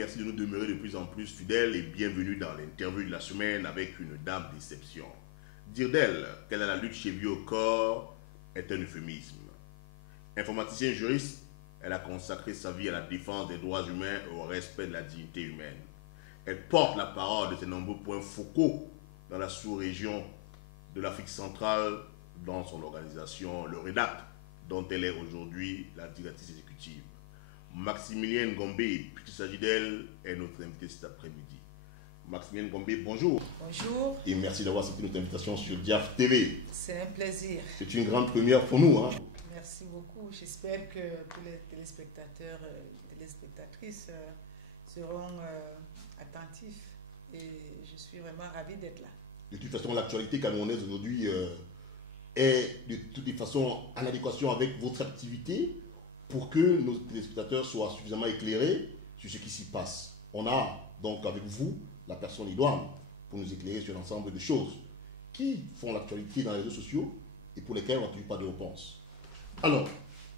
merci de nous demeurer de plus en plus fidèles et bienvenue dans l'interview de la semaine avec une dame d'exception. Dire d'elle qu'elle a la lutte chevillée au corps est un euphémisme. Informaticienne juriste, elle a consacré sa vie à la défense des droits humains et au respect de la dignité humaine. Elle porte la parole de ses nombreux points focaux dans la sous-région de l'Afrique centrale dans son organisation, le REDAC, dont elle est aujourd'hui la directrice exécutive. Maximilienne Gombe, puisqu'il s'agit d'elle, est notre invitée cet après-midi. Maximilienne Gombe, bonjour. Bonjour. Et merci d'avoir accepté notre invitation sur Diaf TV. C'est un plaisir. C'est une grande première pour nous. Merci beaucoup. J'espère que tous les téléspectateurs et téléspectatrices seront attentifs. Et je suis vraiment ravie d'être là. De toute façon, l'actualité camerounaise aujourd'hui est de toutes les façons en adéquation avec votre activité pour que nos téléspectateurs soient suffisamment éclairés sur ce qui s'y passe. On a donc avec vous la personne idoine pour nous éclairer sur l'ensemble de choses qui font l'actualité dans les réseaux sociaux et pour lesquelles on n'a toujours pas de réponse. Alors,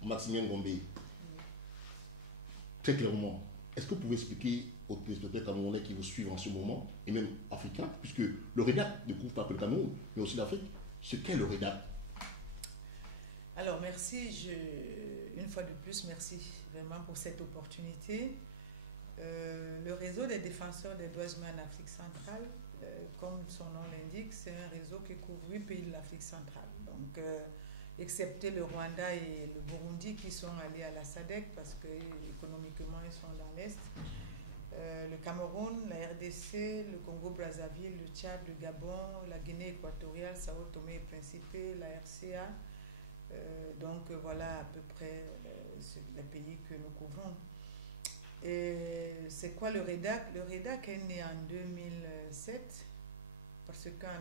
Maximilienne Gombe, très clairement, est-ce que vous pouvez expliquer aux téléspectateurs camerounais qui vous suivent en ce moment, et même africains, puisque le REDAC ne couvre pas que le Cameroun, mais aussi l'Afrique, ce qu'est le REDAC? Alors, merci. Une fois de plus, merci vraiment pour cette opportunité. Le réseau des défenseurs des droits humains en Afrique centrale, comme son nom l'indique, c'est un réseau qui couvre 8 pays de l'Afrique centrale. Donc, excepté le Rwanda et le Burundi qui sont allés à la SADC parce que économiquement ils sont dans l'Est. Le Cameroun, la RDC, le Congo-Brazzaville, le Tchad, le Gabon, la Guinée équatoriale, Sao Tomé et Principe, la RCA. Donc voilà à peu près les pays que nous couvrons. Et c'est quoi le REDAC? Le REDAC est né en 2007 parce qu'en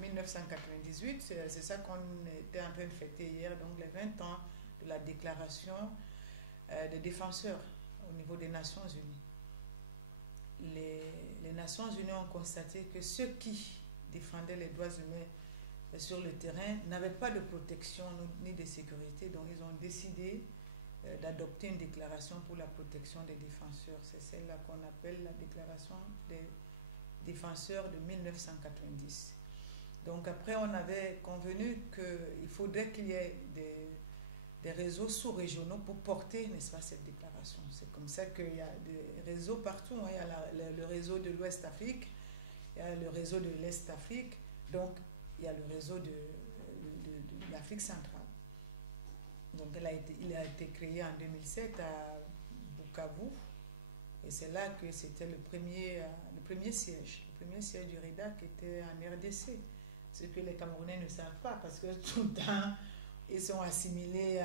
1998, c'est ça qu'on était en train de fêter hier, donc les 20 ans de la déclaration des défenseurs au niveau des Nations Unies. Les Nations Unies ont constaté que ceux qui défendaient les droits humains sur le terrain n'avaient pas de protection ni de sécurité, donc ils ont décidé d'adopter une déclaration pour la protection des défenseurs. C'est celle-là qu'on appelle la déclaration des défenseurs de 1990. Donc après, on avait convenu qu'il faudrait qu'il y ait des réseaux sous-régionaux pour porter, n'est-ce pas, cette déclaration. C'est comme ça qu'il y a des réseaux partout. Il y a le réseau de l'Ouest-Afrique, il y a le réseau de l'Est-Afrique, donc il y a le réseau de l'Afrique centrale. Donc il a été créé en 2007 à Bukavu, et c'est là que c'était le premier siège. Le premier siège du REDAC était en RDC, ce que les Camerounais ne savent pas, parce que tout le temps, ils sont assimilés,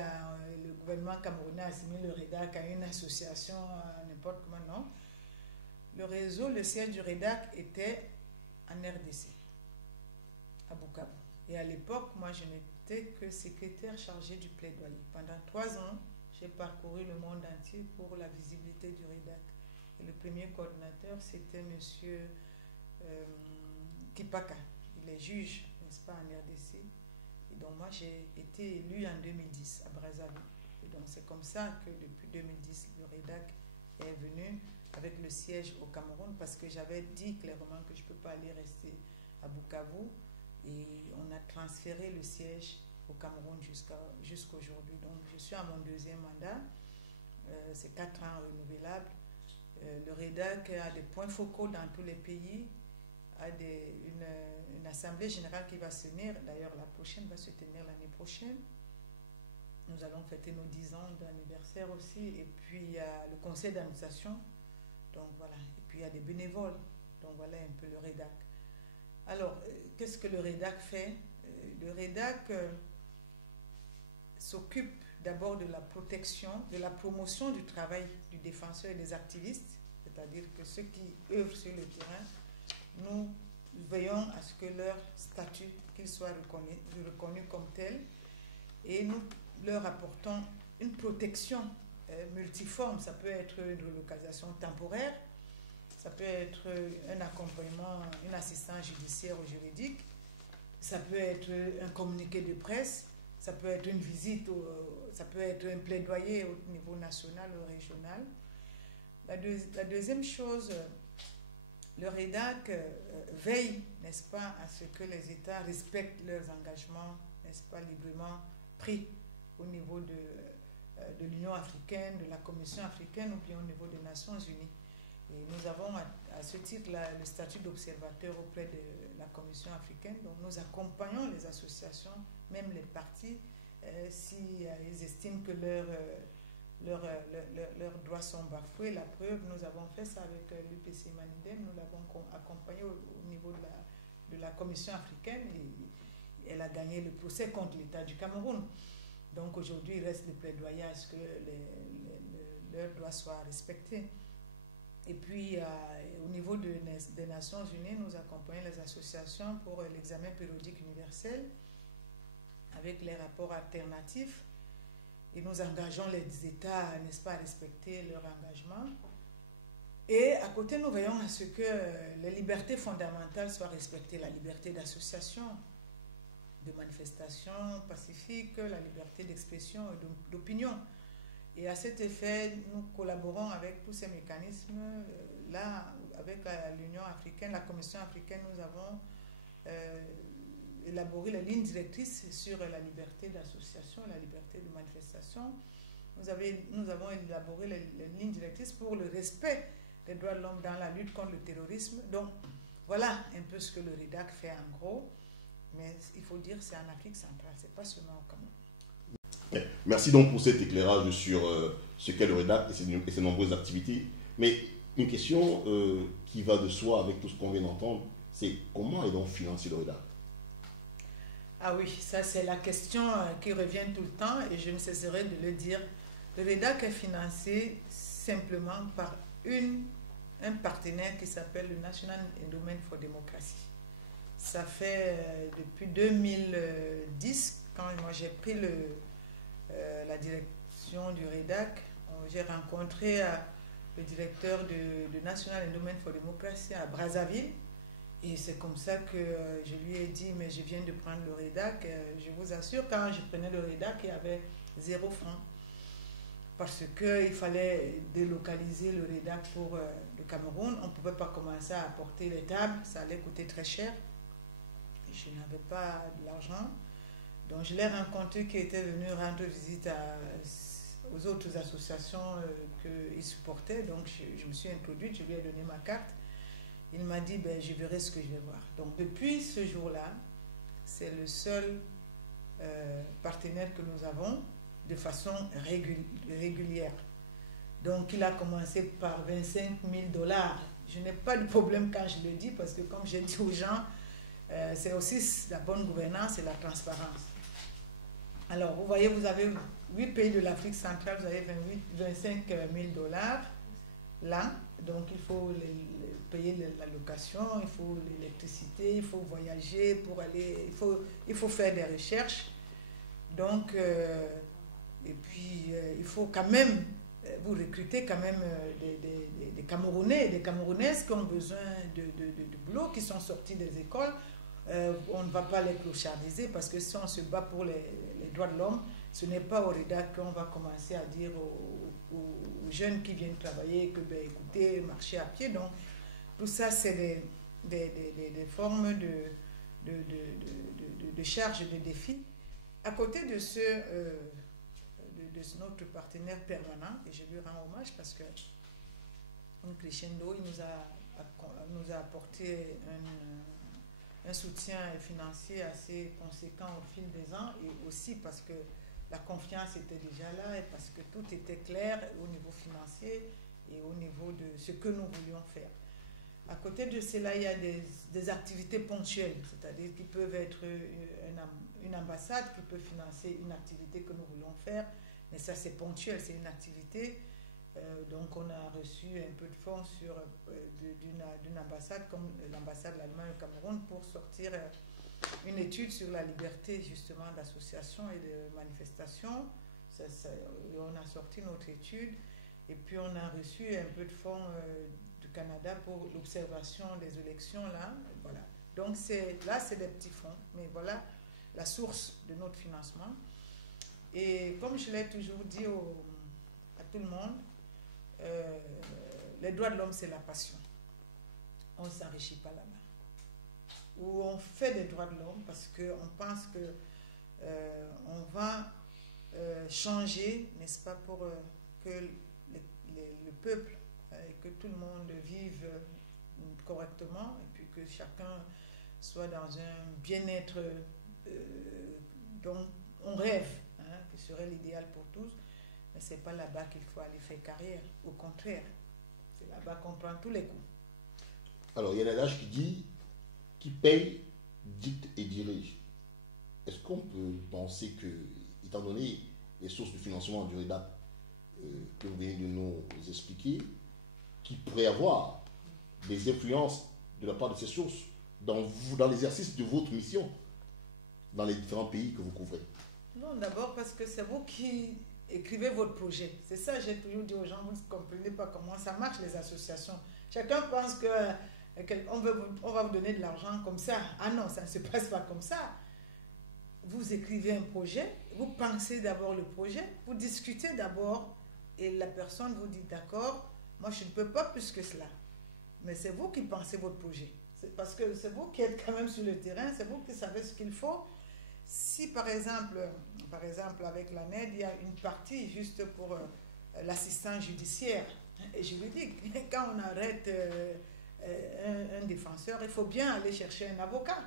le gouvernement camerounais assimile le REDAC à une association, n'importe comment, non. Le siège du REDAC était en RDC, à Bukavu. Et à l'époque, moi, je n'étais que secrétaire chargée du plaidoyer. Pendant 3 ans, j'ai parcouru le monde entier pour la visibilité du REDAC. Et le premier coordinateur, c'était M. Kipaka. Il est juge, n'est-ce pas, en RDC. Et donc, moi, j'ai été élue en 2010 à Brazzaville. Et donc, c'est comme ça que depuis 2010, le REDAC est venu avec le siège au Cameroun, parce que j'avais dit clairement que je ne peux pas aller rester à Bukavu. Et on a transféré le siège au Cameroun jusqu'à aujourd'hui. Donc, je suis à mon 2e mandat. C'est 4 ans renouvelables. Le REDAC a des points focaux dans tous les pays, a une assemblée générale qui va se tenir, d'ailleurs la prochaine va se tenir l'année prochaine. Nous allons fêter nos 10 ans d'anniversaire aussi, et puis il y a le conseil d'administration, donc voilà, et puis il y a des bénévoles, donc voilà un peu le REDAC. Alors, qu'est-ce que le REDAC fait? Le REDAC s'occupe d'abord de la protection, de la promotion du travail du défenseur et des activistes, c'est-à-dire que ceux qui œuvrent sur le terrain, nous veillons à ce que leur statut, qu'il soit reconnu comme tel, et nous leur apportons une protection multiforme. Ça peut être une relocalisation temporaire, ça peut être un accompagnement, une assistance judiciaire ou juridique, ça peut être un communiqué de presse, ça peut être une visite, ça peut être un plaidoyer au niveau national ou régional. La deuxième chose, le REDAC veille, n'est-ce pas, à ce que les États respectent leurs engagements, n'est-ce pas, librement pris au niveau de l'Union africaine, de la Commission africaine ou bien au niveau des Nations unies. Et nous avons à ce titre-là le statut d'observateur auprès de la Commission africaine. Donc nous accompagnons les associations, même les partis, si ils estiment que leurs droits sont bafoués. La preuve, nous avons fait ça avec l'UPC Manidem, nous l'avons accompagné au niveau de la Commission africaine et elle a gagné le procès contre l'État du Cameroun. Donc aujourd'hui, il reste le plaidoyer à ce que leurs droits soient respectés. Et puis, au niveau des Nations Unies, nous accompagnons les associations pour l'examen périodique universel avec les rapports alternatifs. Et nous engageons les États, n'est-ce pas, à respecter leur engagement. Et à côté, nous veillons à ce que les libertés fondamentales soient respectées, la liberté d'association, de manifestation pacifique, la liberté d'expression et d'opinion. Et à cet effet, nous collaborons avec tous ces mécanismes. Là, avec l'Union africaine, la Commission africaine, nous avons élaboré les lignes directrices sur la liberté d'association, la liberté de manifestation. Nous avons élaboré les lignes directrices pour le respect des droits de l'homme dans la lutte contre le terrorisme. Donc, voilà un peu ce que le REDAC fait en gros. Mais il faut dire que c'est en Afrique centrale, ce n'est pas seulement au Cameroun. Merci donc pour cet éclairage sur ce qu'est le REDAC et ses nombreuses activités. Mais une question qui va de soi avec tout ce qu'on vient d'entendre, c'est comment est donc financé le REDAC? Ah oui, ça c'est la question qui revient tout le temps et je ne cesserai de le dire. Le REDAC est financé simplement par un partenaire qui s'appelle le National Endowment for Democracy. Ça fait depuis 2010, quand moi j'ai pris la direction du REDAC, j'ai rencontré le directeur de National Endowment for Democracy à Brazzaville. Et c'est comme ça que je lui ai dit, mais je viens de prendre le REDAC. Je vous assure, quand je prenais le REDAC, il y avait 0 francs. Parce qu'il fallait délocaliser le REDAC pour le Cameroun. On ne pouvait pas commencer à apporter les tables, ça allait coûter très cher. Je n'avais pas de l'argent. Donc je l'ai rencontré qui était venu rendre visite aux autres associations qu'il supportait. Donc je me suis introduite, je lui ai donné ma carte. Il m'a dit, ben, je verrai ce que je vais voir. Donc depuis ce jour-là, c'est le seul partenaire que nous avons de façon régulière. Donc il a commencé par 25 000 $. Je n'ai pas de problème quand je le dis parce que comme j'ai dit aux gens, c'est aussi la bonne gouvernance et la transparence. Alors vous voyez, vous avez 8 pays de l'Afrique centrale, vous avez 25 000 $ là. Donc il faut payer la location, il faut l'électricité, il faut voyager pour aller, il faut faire des recherches. Donc, et puis il faut quand même, vous recrutez quand même des Camerounais et des Camerounaises qui ont besoin de boulot, qui sont sortis des écoles. On ne va pas les clochardiser parce que si on se bat pour les droits de l'homme, ce n'est pas au REDAC qu'on va commencer à dire aux jeunes qui viennent travailler que, ben, écoutez, marchez à pied. Donc, tout ça, c'est des formes de charges, de défis. À côté de notre partenaire permanent, et je lui rends hommage parce que Crescendo, il nous a apporté un soutien financier assez conséquent au fil des ans, et aussi parce que la confiance était déjà là et parce que tout était clair au niveau financier et au niveau de ce que nous voulions faire. À côté de cela, il y a des activités ponctuelles, c'est-à-dire qui peuvent être une ambassade qui peut financer une activité que nous voulons faire, mais ça c'est ponctuel, c'est une activité. Donc on a reçu un peu de fonds d'une ambassade comme l'ambassade de l'Allemagne au Cameroun pour sortir une étude sur la liberté justement d'association et de manifestation. On a sorti notre étude et puis on a reçu un peu de fonds du Canada pour l'observation des élections là. Voilà. Donc là c'est des petits fonds, mais voilà la source de notre financement. Et comme je l'ai toujours dit à tout le monde, les droits de l'homme, c'est la passion. On ne s'enrichit pas là-bas. Où on fait des droits de l'homme parce qu'on pense que on va changer, n'est-ce pas, pour que le peuple et que tout le monde vive correctement et puis que chacun soit dans un bien-être dont on rêve, qui serait l'idéal pour tous. Mais ce n'est pas là-bas qu'il faut aller faire carrière. Au contraire, c'est là-bas qu'on prend tous les coups. Alors, il y a un adage qui dit qui paye, dicte et dirige. Est-ce qu'on peut penser que, étant donné les sources de financement du REDAP que vous venez de nous expliquer, qu'il pourrait y avoir des influences de la part de ces sources dans l'exercice de votre mission dans les différents pays que vous couvrez? Non, d'abord parce que c'est vous qui écrivez votre projet. C'est ça, j'ai toujours dit aux gens, vous ne comprenez pas comment ça marche les associations. Chacun pense que on va vous donner de l'argent comme ça. Ah non, ça ne se passe pas comme ça. Vous écrivez un projet, vous pensez d'abord le projet, vous discutez d'abord et la personne vous dit d'accord, moi je ne peux pas plus que cela. Mais c'est vous qui pensez votre projet. C'est parce que c'est vous qui êtes quand même sur le terrain, c'est vous qui savez ce qu'il faut. Si par exemple avec l'ANED, il y a une partie juste pour l'assistance judiciaire et juridique, quand on arrête un défenseur, il faut bien aller chercher un avocat.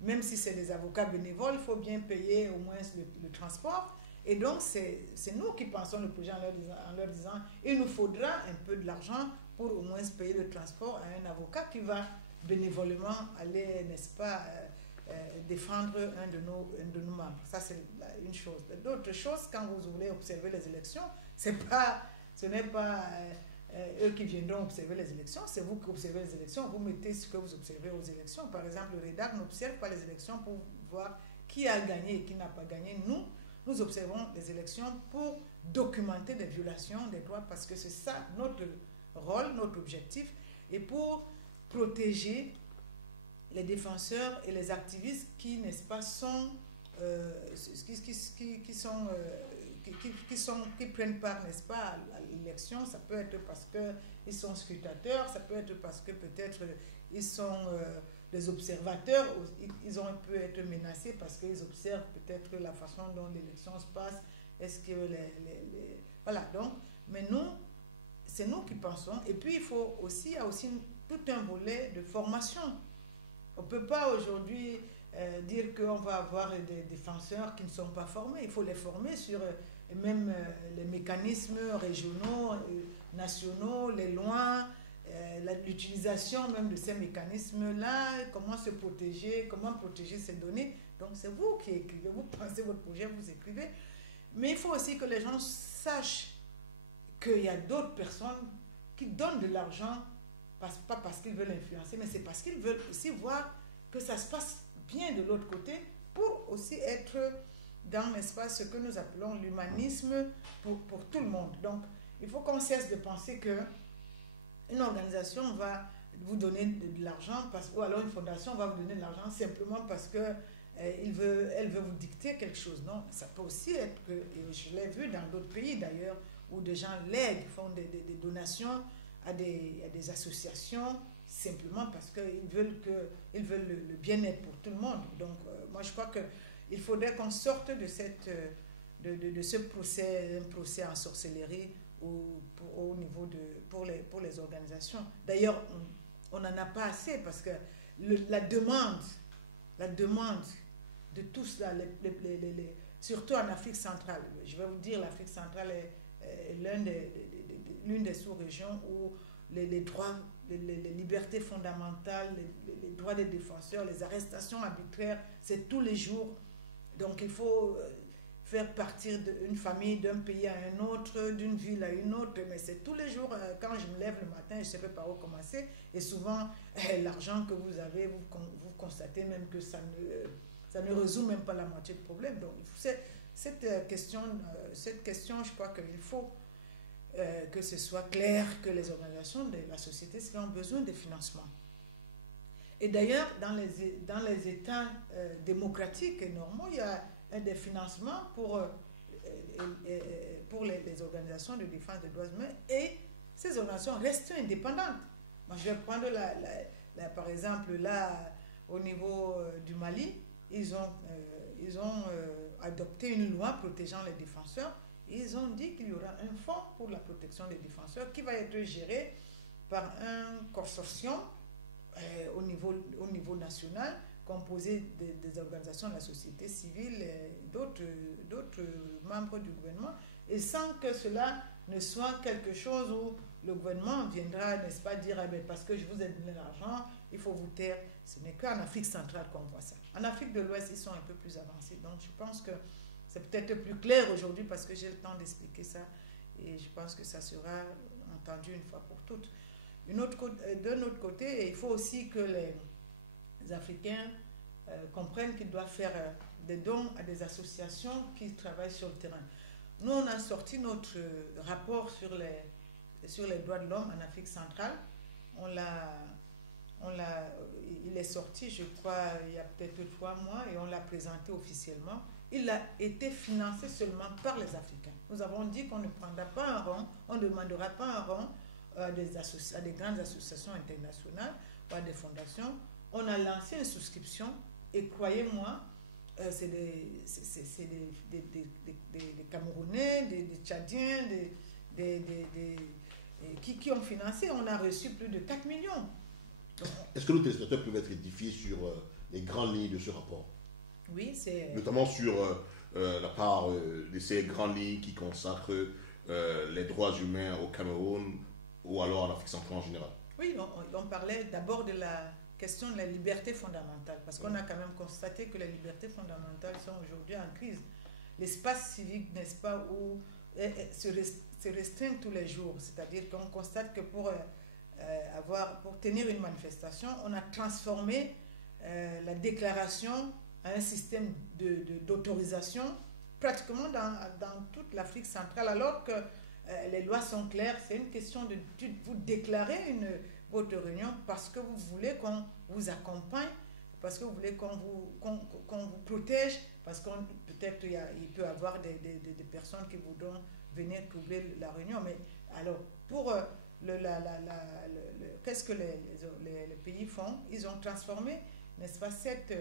Même si c'est des avocats bénévoles, il faut bien payer au moins le transport. Et donc, c'est nous qui pensons le projet en leur disant il nous faudra un peu de l'argent pour au moins payer le transport à un avocat qui va bénévolement aller, n'est-ce pas, défendre un de nos membres. Ça, c'est une chose. D'autres choses, quand vous voulez observer les élections, ce n'est pas eux qui viendront observer les élections, c'est vous qui observez les élections. Vous mettez ce que vous observez aux élections. Par exemple, le REDAC n'observe pas les élections pour voir qui a gagné et qui n'a pas gagné. Nous observons les élections pour documenter des violations des droits parce que c'est ça notre rôle, notre objectif, et pour protéger les défenseurs et les activistes qui, n'est-ce pas, qui prennent part, n'est-ce pas, à l'élection. Ça peut être parce qu'ils sont scrutateurs, ça peut être parce que peut-être ils sont des observateurs, ils ont pu être menacés parce qu'ils observent peut-être la façon dont l'élection se passe. Est-ce que voilà, donc, mais nous, c'est nous qui pensons. Et puis, il y a aussi tout un volet de formation. On ne peut pas aujourd'hui dire qu'on va avoir des défenseurs qui ne sont pas formés. Il faut les former sur même les mécanismes régionaux, nationaux, les lois, l'utilisation même de ces mécanismes-là, comment se protéger, comment protéger ces données. Donc c'est vous qui écrivez, vous pensez votre projet, vous écrivez. Mais il faut aussi que les gens sachent qu'il y a d'autres personnes qui donnent de l'argent, pas parce qu'ils veulent influencer, mais c'est parce qu'ils veulent aussi voir que ça se passe bien de l'autre côté pour aussi être dans, n'est-ce pas, ce que nous appelons l'humanisme pour tout le monde. Donc, il faut qu'on cesse de penser qu'une organisation va vous donner de l'argent, ou alors une fondation va vous donner de l'argent simplement parce qu'elle veut vous dicter quelque chose. Non, ça peut aussi être que, et je l'ai vu dans d'autres pays d'ailleurs, où des gens lèguent, font des donations à des associations simplement parce qu'ils veulent le bien-être pour tout le monde. Donc, moi, je crois qu'il faudrait qu'on sorte de ce procès, un procès en sorcellerie au niveau pour les organisations. D'ailleurs, on n'en a pas assez parce que la demande de tout cela, surtout en Afrique centrale, je vais vous dire, l'Afrique centrale est l'une des sous-régions où les droits, les libertés fondamentales, les droits des défenseurs, les arrestations arbitraires, c'est tous les jours. Donc il faut faire partir d'une famille, d'un pays à un autre, d'une ville à une autre, mais c'est tous les jours. Quand je me lève le matin, je ne sais pas par où commencer, et souvent l'argent que vous avez, vous constatez même que ça ne résout même pas la moitié du problème. Donc cette question, je crois qu'il faut que ce soit clair que les organisations de la société civile ont besoin de financement. Et d'ailleurs, dans les États démocratiques et normaux, il y a des financements pour les organisations de défense des droits humains et ces organisations restent indépendantes. Moi, je vais prendre par exemple, là, au niveau du Mali, ils ont adopté une loi protégeant les défenseurs. Ils ont dit qu'il y aura un fonds pour la protection des défenseurs qui va être géré par un consortium au niveau national, composé des organisations de la société civile et d'autres membres du gouvernement, et sans que cela ne soit quelque chose où le gouvernement viendra, n'est-ce pas, dire parce que je vous ai donné l'argent, il faut vous taire. Ce n'est qu'en Afrique centrale qu'on voit ça. En Afrique de l'Ouest, ils sont un peu plus avancés. Donc je pense que c'est peut-être plus clair aujourd'hui parce que j'ai le temps d'expliquer ça et je pense que ça sera entendu une fois pour toutes. D'un autre côté, il faut aussi que les Africains comprennent qu'ils doivent faire des dons à des associations qui travaillent sur le terrain. Nous, on a sorti notre rapport sur les droits de l'homme en Afrique centrale. Il est sorti, je crois, il y a peut-être 3 mois et on l'a présenté officiellement. Il a été financé seulement par les Africains. Nous avons dit qu'on ne prendra pas un rond, on ne demandera pas un rond à des grandes associations internationales ou à des fondations. On a lancé une souscription et croyez-moi, c'est des Camerounais, des Tchadiens, qui ont financé. On a reçu plus de 4 millions. Est-ce que nos téléspectateurs peuvent être édifiés sur les grandes lignes de ce rapport? Oui, c'est... Notamment sur la part de ces grandes lignes qui consacrent les droits humains au Cameroun ou alors en Afrique centrale en général. Oui, on parlait d'abord de la question de la liberté fondamentale, parce qu'on a quand même constaté que les libertés fondamentales sont aujourd'hui en crise. L'espace civique, n'est-ce pas, où se restreint tous les jours, c'est-à-dire qu'on constate que pour tenir une manifestation, on a transformé la déclaration à un système d'autorisation pratiquement dans toute l'Afrique centrale, alors que les lois sont claires. C'est une question de vous déclarer votre réunion parce que vous voulez qu'on vous accompagne, parce que vous voulez qu'on vous protège, parce que peut-être il peut y avoir des personnes qui voudront venir troubler la réunion. Mais alors, pour qu'est-ce que les pays font? Ils ont transformé, n'est-ce pas, cette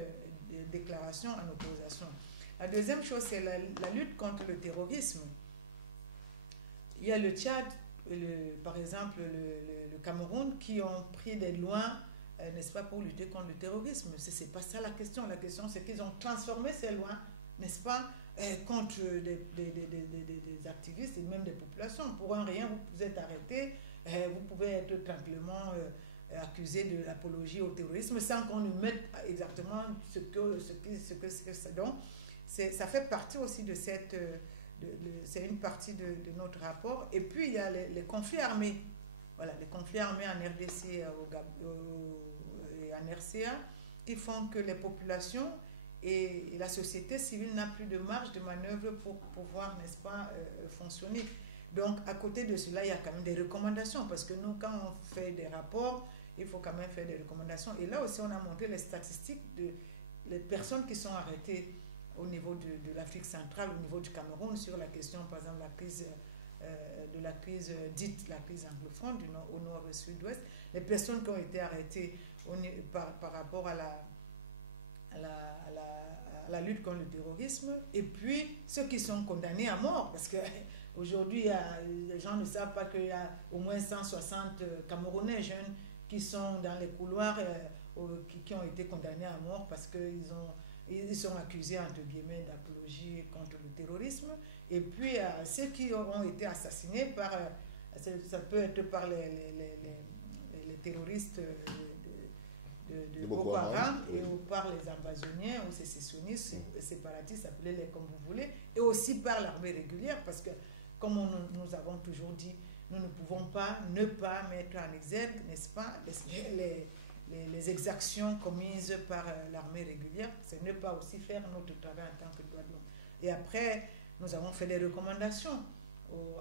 déclaration en autorisation. La deuxième chose, c'est la lutte contre le terrorisme. Il y a le Tchad, par exemple le Cameroun, qui ont pris des lois, n'est-ce pas, pour lutter contre le terrorisme. Ce n'est pas ça la question. La question, c'est qu'ils ont transformé ces lois, n'est-ce pas, contre des activistes et même des populations. Pour un rien, vous êtes arrêté, vous pouvez être tranquillement accusé de l'apologie au terrorisme sans qu'on nous mette exactement ce que c'est. Donc, ça fait partie aussi de cette... c'est une partie de notre rapport. Et puis, il y a les conflits armés. Voilà, les conflits armés en RDC et en RCA qui font que les populations et la société civile n'ont plus de marge de manœuvre pour pouvoir, n'est-ce pas, fonctionner. Donc, à côté de cela, il y a quand même des recommandations parce que nous, quand on fait des rapports, il faut quand même faire des recommandations. Et là aussi, on a montré les statistiques des personnes qui sont arrêtées au niveau de l'Afrique centrale, au niveau du Cameroun, sur la question, par exemple, la crise dite la crise anglophone au nord et sud-ouest, les personnes qui ont été arrêtées par rapport à la lutte contre le terrorisme, et puis ceux qui sont condamnés à mort, parce qu'aujourd'hui, les gens ne savent pas qu'il y a au moins 160 Camerounais jeunes qui sont dans les couloirs, qui ont été condamnés à mort parce qu'ils sont accusés, entre guillemets, d'apologie contre le terrorisme. Et puis, ceux qui auront été assassinés ça peut être par les terroristes de Boko Haram ou par les invasionnels ou sécessionnistes, séparatistes, appelez-les comme vous voulez, et aussi par l'armée régulière, parce que, comme nous avons toujours dit, nous ne pouvons pas ne pas mettre en exergue, n'est-ce pas, les exactions commises par l'armée régulière. C'est ne pas aussi faire notre travail en tant que droit de l'homme. Et après, nous avons fait des recommandations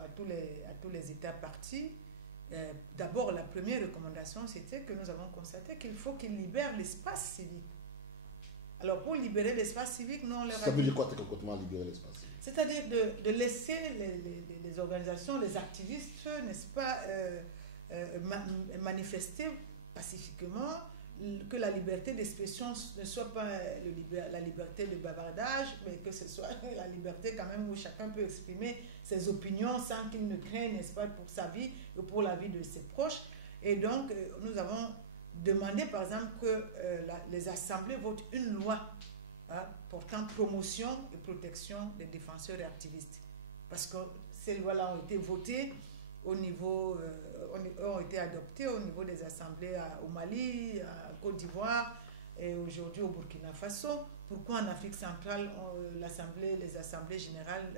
à tous les États partis. D'abord, la première recommandation, c'était que nous avons constaté qu'il faut qu'ils libèrent l'espace civique. Alors, pour libérer l'espace civique, nous, on leur a Ça veut dire quoi, très concrètement, libérer l'espace civique? C'est-à-dire de laisser les organisations, les activistes, n'est-ce pas, manifester pacifiquement, que la liberté d'expression ne soit pas la liberté de bavardage, mais que ce soit la liberté quand même où chacun peut exprimer ses opinions sans qu'il ne craigne, n'est-ce pas, pour sa vie ou pour la vie de ses proches. Et donc, nous avons demandé, par exemple, que les assemblées votent une loi portant promotion et protection des défenseurs et activistes. Parce que ces lois-là ont été votées au niveau, ont été adoptées au niveau des assemblées au Mali, à Côte d'Ivoire et aujourd'hui au Burkina Faso. Pourquoi en Afrique centrale, les assemblées générales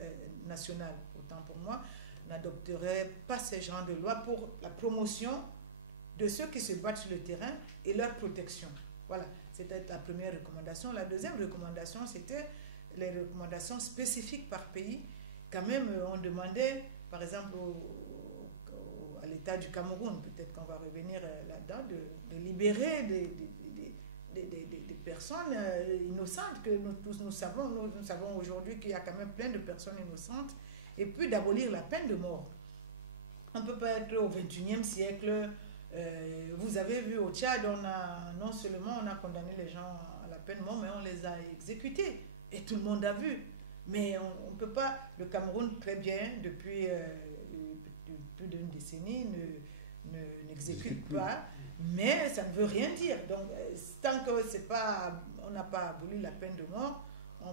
nationales, autant pour moi, n'adopteraient pas ce genre de loi pour la promotion de ceux qui se battent sur le terrain et leur protection. Voilà, c'était la première recommandation. La deuxième recommandation, c'était les recommandations spécifiques par pays. Quand même, on demandait, par exemple, à l'État du Cameroun, peut-être qu'on va revenir là-dedans, de libérer des personnes innocentes que nous tous nous savons. Nous savons aujourd'hui qu'il y a quand même plein de personnes innocentes, et puis d'abolir la peine de mort. On ne peut pas être au XXIe siècle. Vous avez vu au Tchad, non seulement on a condamné les gens à la peine de mort, mais on les a exécutés. Et tout le monde a vu. Mais on ne peut pas, le Cameroun très bien, depuis plus d'une décennie, n'exécute pas, mais ça ne veut rien dire. Donc, tant que c'est pas, on n'a pas aboli la peine de mort...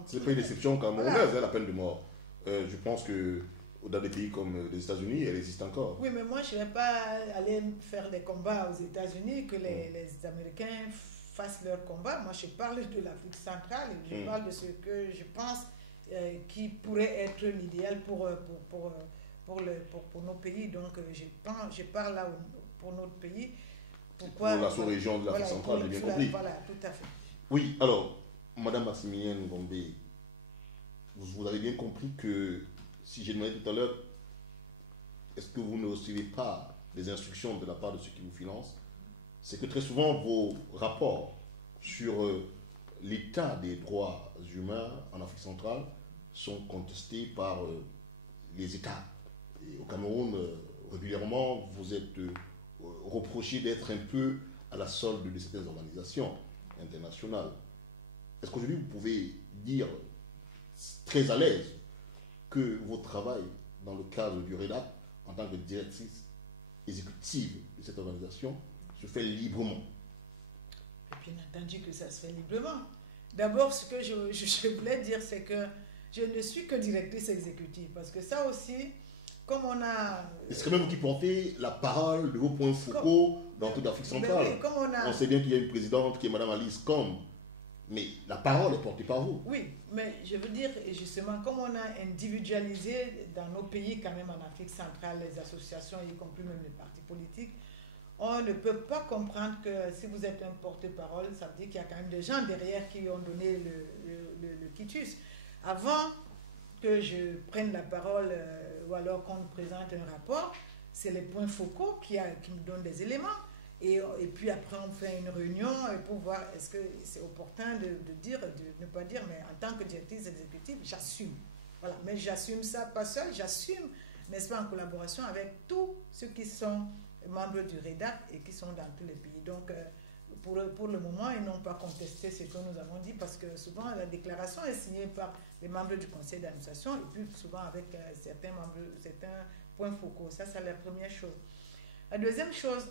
C'est pas une exception camerounaise, voilà. La peine de mort. Je pense que dans des pays comme les États-Unis, elle existe encore. Oui, mais moi, je ne vais pas aller faire des combats aux États-Unis, que les Américains fassent leurs combats. Moi, je parle de l'Afrique centrale, et je parle de ce que je pense qui pourrait être l'idéal pour nos pays. Donc, je parle là pour notre pays. Pourquoi, pour la sous-région de l'Afrique centrale, j'ai bien compris. Voilà, tout à fait. Oui, alors, Madame Maximilienne Ngombe, vous avez bien compris que, si j'ai demandé tout à l'heure, est-ce que vous ne recevez pas des instructions de la part de ceux qui vous financent? C'est que très souvent, vos rapports sur l'état des droits humains en Afrique centrale sont contestés par les États. Et au Cameroun, régulièrement, vous êtes reproché d'être un peu à la solde de certaines organisations internationales. Est-ce qu'aujourd'hui, vous pouvez dire très à l'aise que votre travail dans le cadre du REDAC, en tant que directrice exécutive de cette organisation, se fait librement? Bien entendu que ça se fait librement. D'abord, ce que je voulais dire, c'est que je ne suis que directrice exécutive, parce que ça aussi, comme on a... C'est quand même vous qui portez la parole de vos points focaux dans toute l'Afrique centrale. Oui, on sait bien qu'il y a une présidente qui est Mme Alice Combe, mais la parole est portée par vous. Oui, mais je veux dire, justement, comme on a individualisé dans nos pays, quand même en Afrique centrale, les associations, y compris même les partis politiques, on ne peut pas comprendre que si vous êtes un porte-parole, ça veut dire qu'il y a quand même des gens derrière qui ont donné le quitus. Avant que je prenne la parole ou alors qu'on nous présente un rapport, c'est les points focaux qui nous donnent des éléments. Et puis après, on fait une réunion pour voir est-ce que c'est opportun de dire, de ne pas dire, mais en tant que directrice exécutive, j'assume. Voilà, mais j'assume ça pas seul, j'assume, n'est-ce pas, en collaboration avec tous ceux qui sont membres du REDAC et qui sont dans tous les pays. Donc, pour le moment, ils n'ont pas contesté ce que nous avons dit parce que souvent, la déclaration est signée par les membres du conseil d'administration et puis souvent avec certains points focaux. Ça, c'est la première chose. La deuxième chose,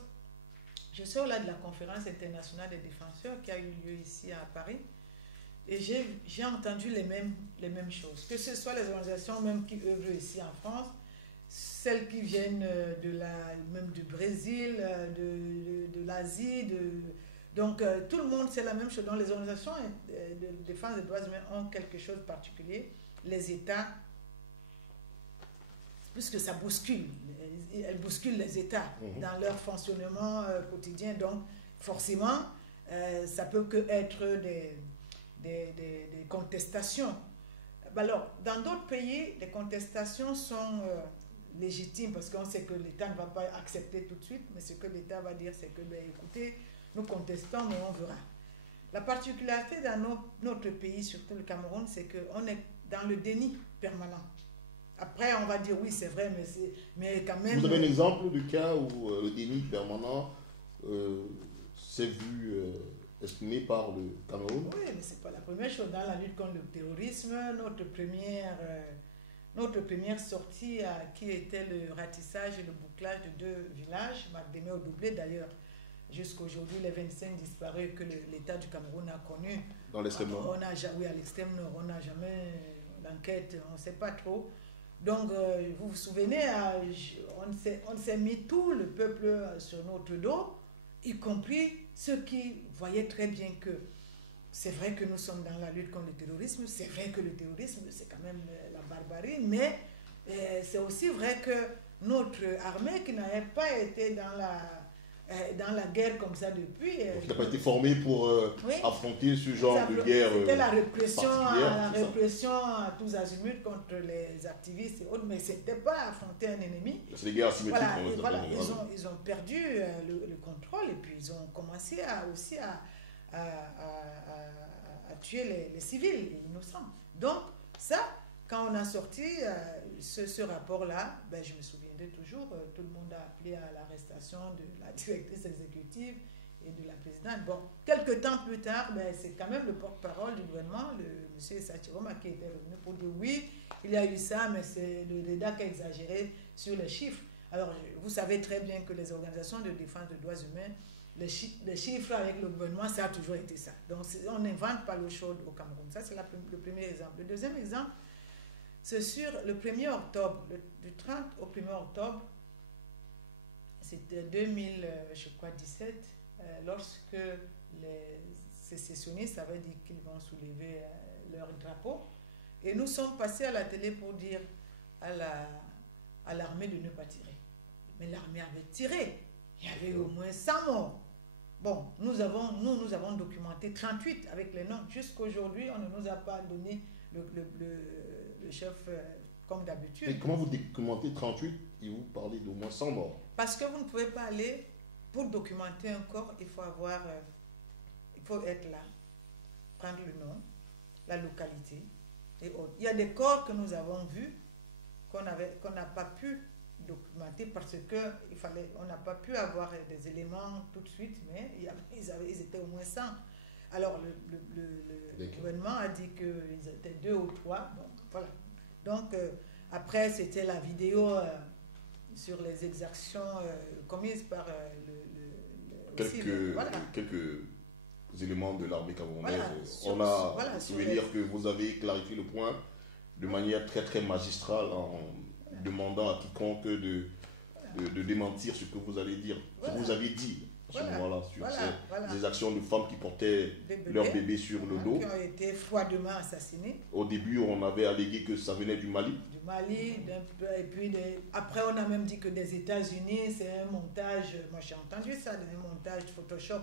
je sors là de la conférence internationale des défenseurs qui a eu lieu ici à Paris et j'ai entendu les mêmes choses. Que ce soit les organisations même qui œuvrent ici en France, celles qui viennent même du Brésil, de l'Asie, donc tout le monde, c'est la même chose. Donc les organisations de défense des droits humains ont quelque chose de particulier. Les États, puisque ça bouscule, elles bousculent les États dans leur fonctionnement quotidien. Donc forcément, ça peut que être des contestations. Alors, dans d'autres pays, les contestations sont légitimes parce qu'on sait que l'État ne va pas accepter tout de suite, mais ce que l'État va dire, c'est que, écoutez, nous contestons, mais on verra. La particularité dans notre pays, surtout le Cameroun, c'est qu'on est dans le déni permanent. Après, on va dire oui, c'est vrai, mais quand même... Vous avez un exemple du cas où le déni permanent s'est vu exprimé par le Cameroun? Oui, mais ce n'est pas la première chose. Dans la lutte contre le terrorisme, notre première sortie qui était le ratissage et le bouclage de 2 villages, Magdémé au Doublé d'ailleurs, jusqu'à aujourd'hui, les 25 disparus que l'État du Cameroun a connus. Dans l'extrême nord? Oui, à l'extrême nord. On n'a jamais l'enquête, on ne sait pas trop. Donc, vous vous souvenez, on s'est mis tout le peuple sur notre dos, y compris ceux qui voyaient très bien que c'est vrai que nous sommes dans la lutte contre le terrorisme, c'est vrai que le terrorisme, c'est quand même la barbarie, mais c'est aussi vrai que notre armée qui n'avait pas été dans la guerre comme ça depuis... qui n'a pas été formée pour affronter ce genre de guerre. C'était la répression à tous azimuts contre les activistes et autres, mais ce n'était pas affronter un ennemi. C'est des guerres asymétriques. Voilà, ils ont perdu le contrôle et puis ils ont commencé aussi à tuer les civils, les innocents. Donc, ça, quand on a sorti ce rapport-là, ben, je me souviendrai toujours, tout le monde a appelé à l'arrestation de la directrice exécutive et de la présidente. Bon, quelques temps plus tard, ben, c'est quand même le porte-parole du gouvernement, le monsieur Sachiroma, qui était revenu pour dire oui, il y a eu ça, mais c'est le REDA qui a exagéré sur les chiffres. Alors, vous savez très bien que les organisations de défense des droits humains, les chiffres avec le gouvernement, ça a toujours été ça. Donc, on n'invente pas l'eau chaude au Cameroun. Ça, c'est le premier exemple. Le deuxième exemple, c'est sur le 1er octobre, du 30 au 1er octobre, c'était 2017, lorsque les sécessionnistes avaient dit qu'ils vont soulever leur drapeau. Et nous sommes passés à la télé pour dire à l'armée de ne pas tirer. Mais l'armée avait tiré. Il y avait au moins 100 morts. Bon, nous avons documenté 38 avec les noms. Jusqu'aujourd'hui, on ne nous a pas donné le chef comme d'habitude. Et comment vous documentez 38 et vous parlez d'au moins 100 morts? Parce que vous ne pouvez pas aller, pour documenter un corps, il faut être là, prendre le nom, la localité et autres. Il y a des corps que nous avons vus qu'on n'a pas pu documenter parce qu'on n'a pas pu avoir des éléments tout de suite, mais ils étaient au moins 100. Alors le gouvernement a dit qu'ils étaient 2 ou 3. Bon, voilà. Donc après c'était la vidéo sur les exactions commises par quelques éléments de l'armée camerounaise. Voilà, souvenir que vous avez clarifié le point de manière très très magistrale en demandant à quiconque de démentir ce que vous allez dire, ce que vous avez dit à ce moment-là sur ces actions de femmes qui portaient leurs bébés sur le dos. Qui ont été froidement assassinés. Au début, on avait allégué que ça venait du Mali. Du Mali, et puis après on a même dit que des États-Unis, c'est un montage, moi j'ai entendu ça, un montage Photoshop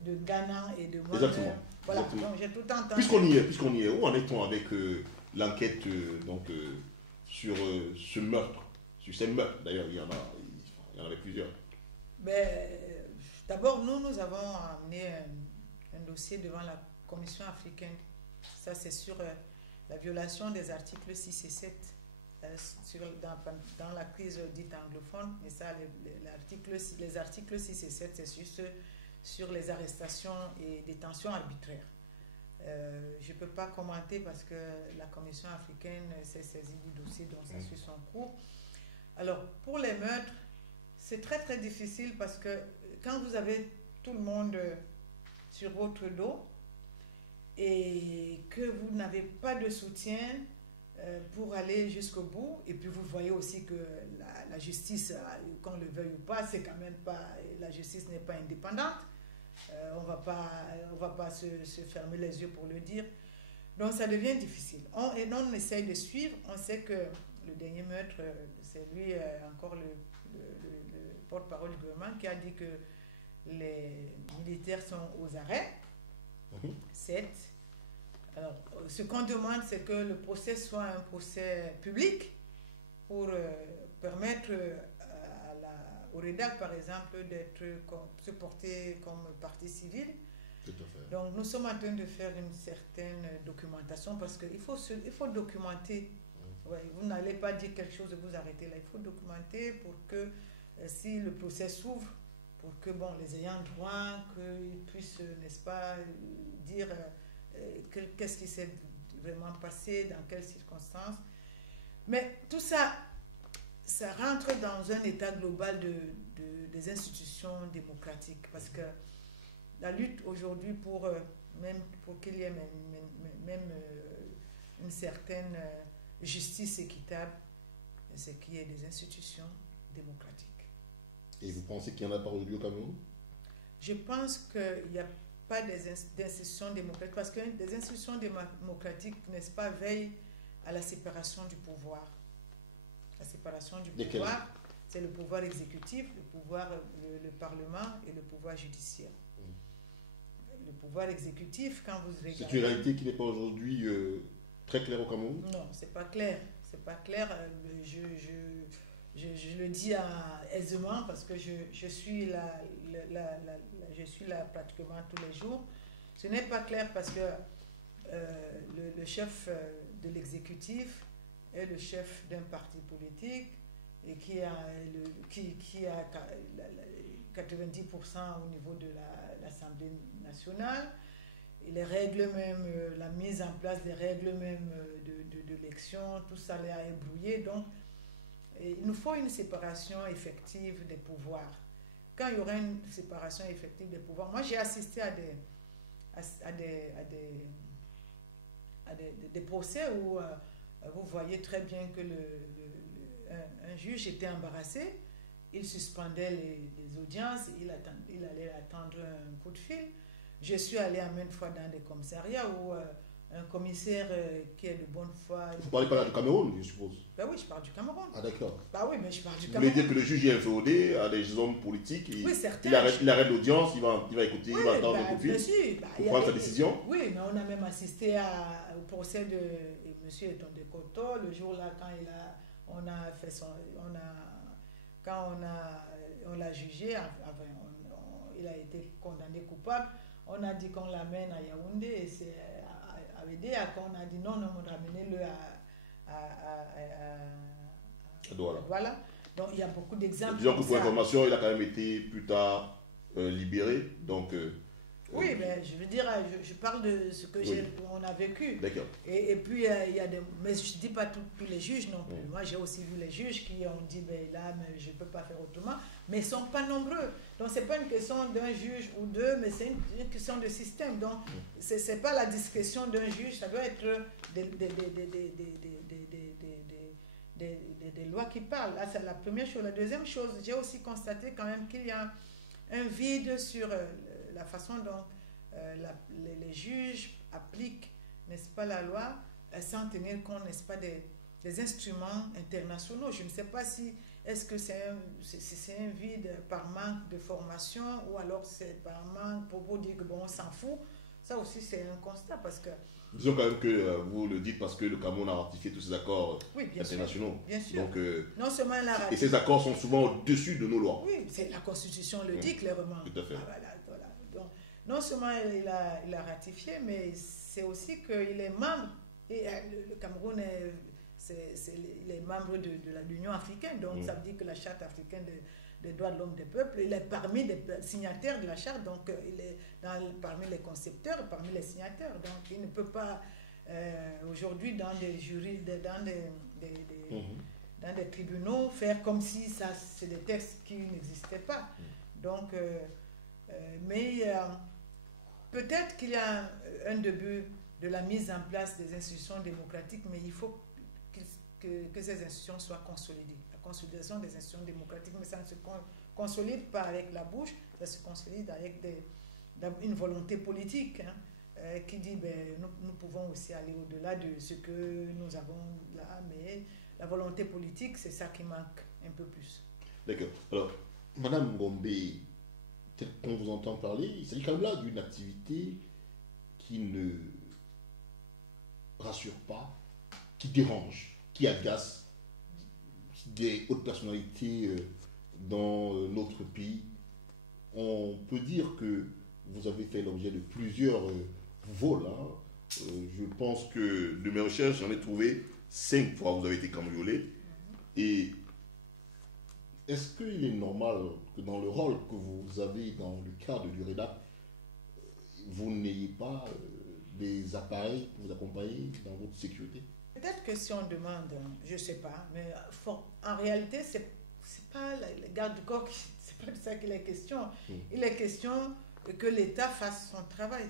de Ghana et de moi. Exactement. Voilà, exactement. donc j'ai tout entendu. Puisqu'on y est, où en est-on avec l'enquête sur ce meurtre, sur ces meurtres? D'ailleurs, il y en avait plusieurs. D'abord, nous avons amené un dossier devant la Commission africaine. Ça, c'est sur la violation des articles 6 et 7 dans la crise dite anglophone. Mais ça, les articles 6 et 7, c'est juste sur les arrestations et détentions arbitraires. Je ne peux pas commenter parce que la Commission africaine s'est saisie du dossier, donc ça suit son cours. Alors, pour les meurtres, c'est très très difficile parce que quand vous avez tout le monde sur votre dos et que vous n'avez pas de soutien pour aller jusqu'au bout, et puis vous voyez aussi que la justice, qu'on le veuille ou pas, c'est quand même pas, la justice n'est pas indépendante. On va pas se fermer les yeux pour le dire. Donc ça devient difficile. On essaye de suivre. On sait que le dernier meurtre, c'est lui encore le porte-parole du gouvernement qui a dit que les militaires sont aux arrêts. 7. Alors, ce qu'on demande, c'est que le procès soit un procès public pour permettre au REDAC, par exemple, de se porter comme partie civile. Tout à fait. Donc nous sommes en train de faire une certaine documentation parce qu'il faut documenter. Ouais, vous n'allez pas dire quelque chose et vous arrêtez là. Il faut documenter pour que si le procès s'ouvre, pour que bon, les ayants droit, qu'ils puissent, n'est-ce pas, dire qu'est-ce qui s'est vraiment passé, dans quelles circonstances. Mais tout ça, ça rentre dans un état global des institutions démocratiques. Parce que la lutte aujourd'hui même pour qu'il y ait même une certaine justice équitable, c'est qu'il y ait des institutions démocratiques. Et vous pensez qu'il n'y en a pas aujourd'hui au Cameroun? Je pense qu'il n'y a pas d'institutions démocratiques, parce que des institutions démocratiques, n'est-ce pas, veillent à la séparation du pouvoir. La séparation du pouvoir, c'est le pouvoir exécutif, le Parlement et le pouvoir judiciaire. Le pouvoir exécutif, quand vous regardez... C'est une réalité qui n'est pas aujourd'hui très claire au Cameroun? Non, c'est pas clair. C'est pas clair. Je le dis aisément parce que je suis là pratiquement tous les jours. Ce n'est pas clair parce que le chef de l'exécutif est le chef d'un parti politique et qui a 90% au niveau de l'Assemblée nationale. Et les règles même, la mise en place des règles même de l'élection, tout ça a ébrouillé. Donc, il nous faut une séparation effective des pouvoirs. Quand il y aura une séparation effective des pouvoirs, moi j'ai assisté à des procès où vous voyez très bien que un juge était embarrassé, il suspendait les audiences, il allait attendre un coup de fil. Je suis allée à maintes fois dans des commissariats où un commissaire qui est de bonne foi... Vous ne parlez pas là du Cameroun, je suppose? Ben oui, je parle du Cameroun. Ah d'accord. Ben oui, mais je parle du Vous Cameroun. voulez dire que le juge est inféodé à des hommes politiques, oui, certains. il arrête l'audience, il va écouter, oui, il va attendre le coup de fil pour prendre sa décision? Oui, mais on a même assisté au procès de M. Etonde Koto, le jour-là quand on l'a jugé, enfin, il a été condamné coupable. On a dit qu'on l'amène à Yaoundé et c'est à Védéa qu'on a dit non, ramenez-le à Douala. Voilà. Donc il y a beaucoup d'exemples. Disons que pour information, il a quand même été plus tard libéré. Donc, oui, mais je veux dire, je parle de ce que on a vécu. D'accord. Et puis il y a des. Mais je ne dis pas tous les juges non plus. Moi j'ai aussi vu les juges qui ont dit ben là, mais je ne peux pas faire autrement. Mais ils ne sont pas nombreux. Donc ce n'est pas une question d'un juge ou deux, mais c'est une question de système. Donc ce n'est pas la discrétion d'un juge, ça doit être des lois qui parlent. Là, c'est la première chose. La deuxième chose, j'ai aussi constaté quand même qu'il y a un vide sur la façon dont les juges appliquent, n'est-ce pas, la loi, sans tenir compte, n'est-ce pas, des instruments internationaux. Je ne sais pas si est-ce que c'est un vide par manque de formation ou alors c'est par manque pour vous dire que bon, on s'en fout. Ça aussi, c'est un constat parce que... Disons quand même que vous le dites parce que le Cameroun a ratifié tous ces accords internationaux. Bien sûr. Donc, non seulement et ces accords sont souvent au-dessus de nos lois. Oui, la Constitution le dit clairement. Tout à fait. Ah, voilà. Donc, non seulement il a ratifié, mais c'est aussi qu'il est membre. Et le Cameroun il est membre de l'Union africaine. Donc, ça veut dire que la Charte africaine des droits de l'homme des peuples, il est parmi les signataires de la Charte, donc il est parmi les concepteurs, parmi les signataires. Donc il ne peut pas aujourd'hui dans des jurys, dans des tribunaux, faire comme si ça c'est des textes qui n'existaient pas. Donc, mais peut-être qu'il y a un début de la mise en place des institutions démocratiques, mais il faut que ces institutions soient consolidées. La consolidation des institutions démocratiques, mais ça ne se consolide pas avec la bouche, ça se consolide avec une volonté politique qui dit ben, nous pouvons aussi aller au-delà de ce que nous avons là, mais la volonté politique, c'est ça qui manque un peu plus. D'accord. Alors, Madame Ngombe, tel qu'on vous entend parler, il s'agit quand même là d'une activité qui ne rassure pas, qui dérange, qui agace des hautes personnalités dans notre pays. On peut dire que vous avez fait l'objet de plusieurs vols. Hein. Je pense que de mes recherches, j'en ai trouvé 5 fois où vous avez été cambriolé. Et est-ce qu'il est normal que dans le rôle que vous avez dans le cadre du REDAC, vous n'ayez pas des appareils pour vous accompagner dans votre sécurité? Peut-être que si on demande, je ne sais pas, mais en réalité, c'est pas le garde du corps, c'est pas de ça qu'il est question. Il est question que l'État fasse son travail.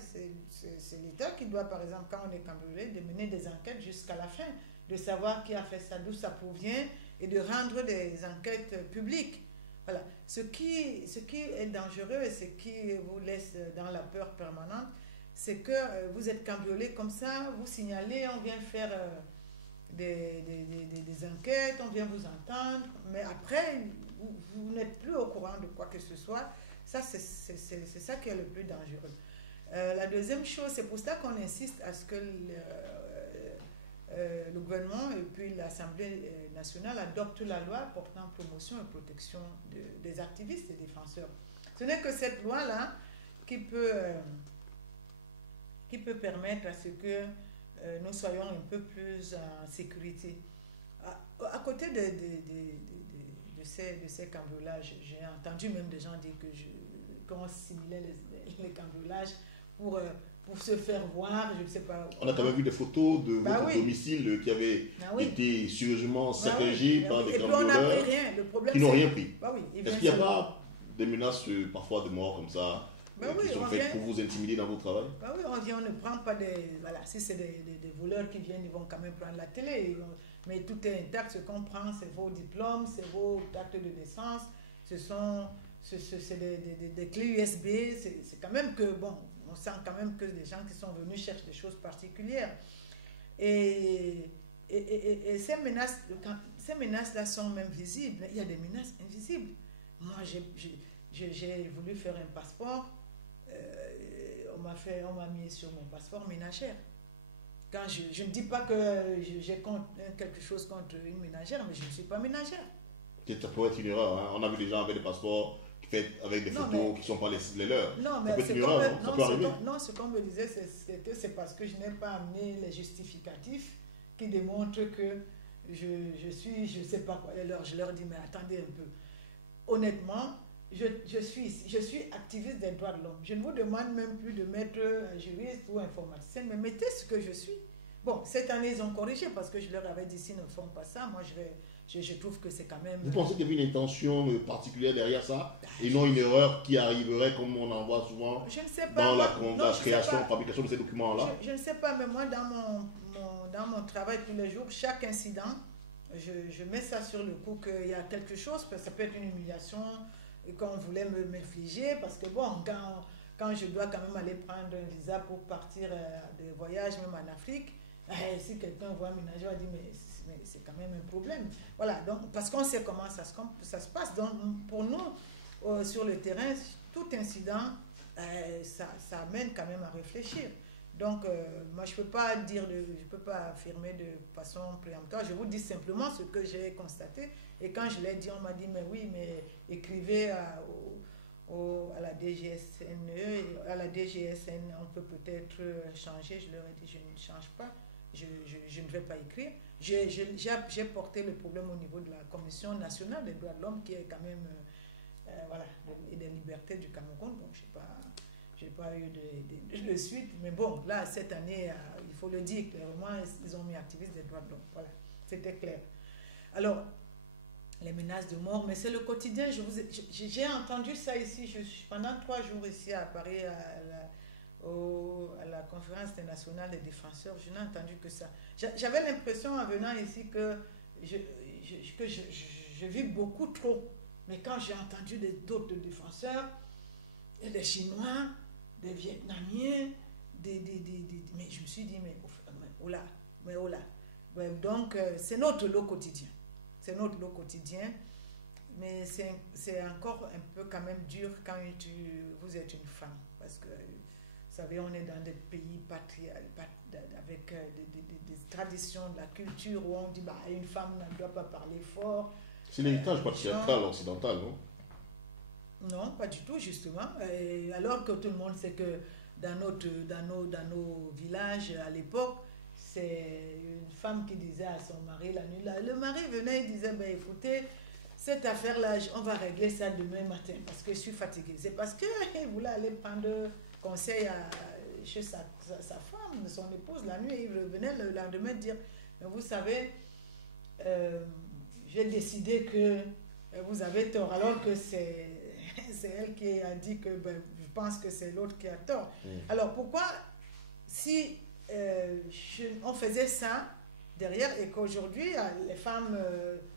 C'est l'État qui doit, par exemple, quand on est cambriolé, de mener des enquêtes jusqu'à la fin, de savoir qui a fait ça, d'où ça provient, et de rendre des enquêtes publiques. Voilà. Ce qui est dangereux et ce qui vous laisse dans la peur permanente, c'est que vous êtes cambriolé comme ça, vous signalez, on vient faire des enquêtes, on vient vous entendre, mais après, vous n'êtes plus au courant de quoi que ce soit. Ça, c'est ça qui est le plus dangereux. La deuxième chose, c'est pour ça qu'on insiste à ce que le gouvernement et puis l'Assemblée nationale adoptent la loi portant promotion et protection des activistes et défenseurs. Ce n'est que cette loi-là qui peut permettre à ce que nous soyons un peu plus en sécurité. À côté de ces cambriolages, j'ai entendu même des gens dire qu'on simulait les cambriolages pour se faire voir, je ne sais pas. On a quand même vu des photos de votre domicile qui avait été sérieusement saccagé par des cambrioleurs qui n'ont rien pris. Est-ce qu'il n'y a pas des menaces parfois de mort comme ça qui sont faites pour vous intimider dans votre travail? On ne prend pas des... Voilà, si c'est des voleurs qui viennent, ils vont quand même prendre la télé. Mais tout est intact, ce qu'on prend, c'est vos diplômes, c'est vos actes de naissance, c'est des clés USB, c'est quand même que, bon, on sent quand même que des gens qui sont venus cherchent des choses particulières. Et ces menaces-là sont même visibles. Il y a des menaces invisibles. Moi, j'ai voulu faire un passeport. On m'a mis sur mon passeport ménagère. Quand je ne dis pas que j'ai quelque chose contre une ménagère, mais je ne suis pas ménagère. Ça pourrait être une erreur. Hein. On a vu des gens avec des passeports faits avec des photos qui ne sont pas les leurs. Non, mais ça peut arriver. Non, ce qu'on me disait, c'est parce que je n'ai pas amené les justificatifs qui démontrent que je suis, je ne sais pas quoi. Alors je leur dis, mais attendez un peu. Honnêtement, je suis activiste des droits de l'homme. Je ne vous demande même plus de mettre juriste ou informaticien, mais mettez ce que je suis. Bon, cette année, ils ont corrigé parce que je leur avais dit, s'ils ne font pas ça, moi, je trouve que c'est quand même... Vous pensez qu'il y avait une intention particulière derrière ça et non une erreur qui arriverait, comme on en voit souvent, dans la création, fabrication de ces documents-là? Je ne sais pas, mais moi, dans mon travail tous les jours, chaque incident, je mets ça sur le coup qu'il y a quelque chose, ça peut être une humiliation qu'on voulait m'infliger, parce que bon, quand je dois quand même aller prendre un visa pour partir de voyage, même en Afrique, si quelqu'un voit un ménager, il va dire, mais c'est quand même un problème. Voilà, donc, parce qu'on sait comment ça se passe. Donc, pour nous, sur le terrain, tout incident, ça amène quand même à réfléchir. Donc, moi, je ne peux pas affirmer de façon préemptoire. Je vous dis simplement ce que j'ai constaté. Et quand je l'ai dit, on m'a dit, mais oui, mais écrivez à la DGSNE, à la DGSN, on peut peut-être changer. Je leur ai dit, je ne change pas, je ne vais pas écrire. J'ai porté le problème au niveau de la Commission nationale des droits de l'homme, qui est quand même, voilà, et des libertés du Cameroun. Donc, je n'ai pas eu de suite. Mais bon, là, cette année, il faut le dire clairement, ils ont mis activistes des droits de l'homme. Voilà, c'était clair. Alors, les menaces de mort, mais c'est le quotidien. J'ai entendu ça ici. Je suis pendant 3 jours ici à Paris, à la conférence internationale des défenseurs. Je n'ai entendu que ça. J'avais l'impression en venant ici que je vis beaucoup trop. Mais quand j'ai entendu d'autres défenseurs, des Chinois, des Vietnamiens, mais je me suis dit, mais oh là. Donc, c'est notre lot quotidien. C'est notre lot quotidien, mais c'est encore un peu quand même dur quand vous êtes une femme. Parce que, vous savez, on est dans des pays avec des traditions, de la culture où on dit, bah, une femme ne doit pas parler fort. C'est l'héritage patriarcal occidental, non? Non, pas du tout, justement. Et alors que tout le monde sait que dans nos villages, à l'époque, c'est une femme qui disait à son mari la nuit, là, le mari venait et disait, ben, écoutez, cette affaire-là, on va régler ça demain matin parce que je suis fatiguée. C'est parce qu'il voulait aller prendre conseil chez sa femme, son épouse, la nuit, et il revenait le lendemain dire, mais vous savez, j'ai décidé que vous avez tort, alors que c'est elle qui a dit que ben, je pense que c'est l'autre qui a tort. Alors pourquoi, si on faisait ça derrière et qu'aujourd'hui les femmes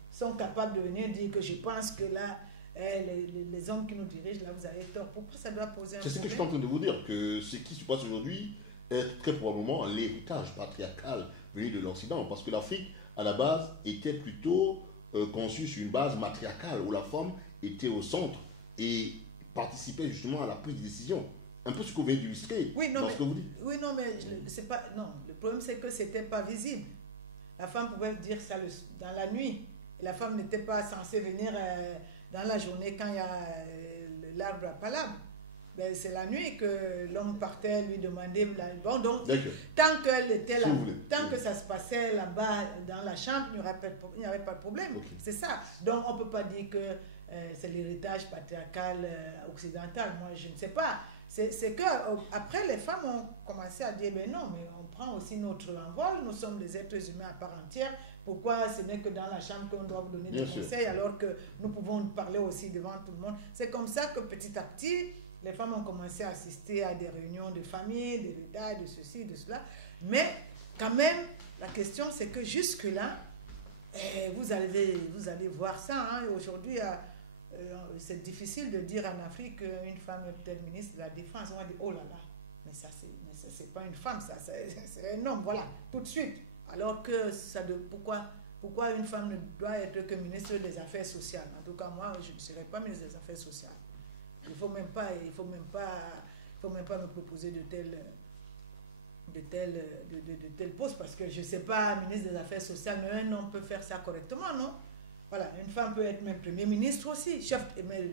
sont capables de venir dire que je pense que là, les hommes qui nous dirigent, là, vous avez tort. Pourquoi ça doit poser un problème? C'est ce que je suis en train de vous dire, que ce qui se passe aujourd'hui est très probablement l'héritage patriarcal venu de l'Occident, parce que l'Afrique, à la base, était plutôt conçue sur une base matriarcale, où la femme était au centre et participait justement à la prise de décision. Un peu ce que vous venez d'illustrer dans ce que vous dites. Oui, non, mais c'est pas... Non, le problème, c'est que c'était pas visible. La femme pouvait dire ça dans la nuit. Et la femme n'était pas censée venir dans la journée quand il y a l'arbre à palabre. Ben, c'est la nuit que l'homme partait lui demander. Bon, donc, tant qu'elle était là, tant que ça se passait là-bas dans la chambre, il n'y avait pas de problème. Okay. C'est ça. Donc, on ne peut pas dire que c'est l'héritage patriarcal occidental. Moi, je ne sais pas. C'est que après les femmes ont commencé à dire ben non, mais on prend aussi notre envol, nous sommes des êtres humains à part entière. Pourquoi ce n'est que dans la chambre qu'on doit vous donner des conseils alors que nous pouvons parler aussi devant tout le monde? C'est comme ça que petit à petit, les femmes ont commencé à assister à des réunions de famille, de l'État, de ceci, de cela. Mais quand même, la question c'est que jusque-là, vous allez voir ça. Hein, aujourd'hui, c'est difficile de dire en Afrique qu'une femme est peut-être ministre de la Défense. On va dire, oh là là, mais ça c'est pas une femme, ça c'est un homme, voilà, tout de suite. Alors que pourquoi une femme ne doit être que ministre des Affaires sociales? En tout cas, moi, je ne serai pas ministre des Affaires sociales. Il ne faut même pas me proposer de tels postes parce que je ne sais pas, ministre des Affaires sociales, mais un homme peut faire ça correctement, non? Voilà, une femme peut être même premier ministre aussi,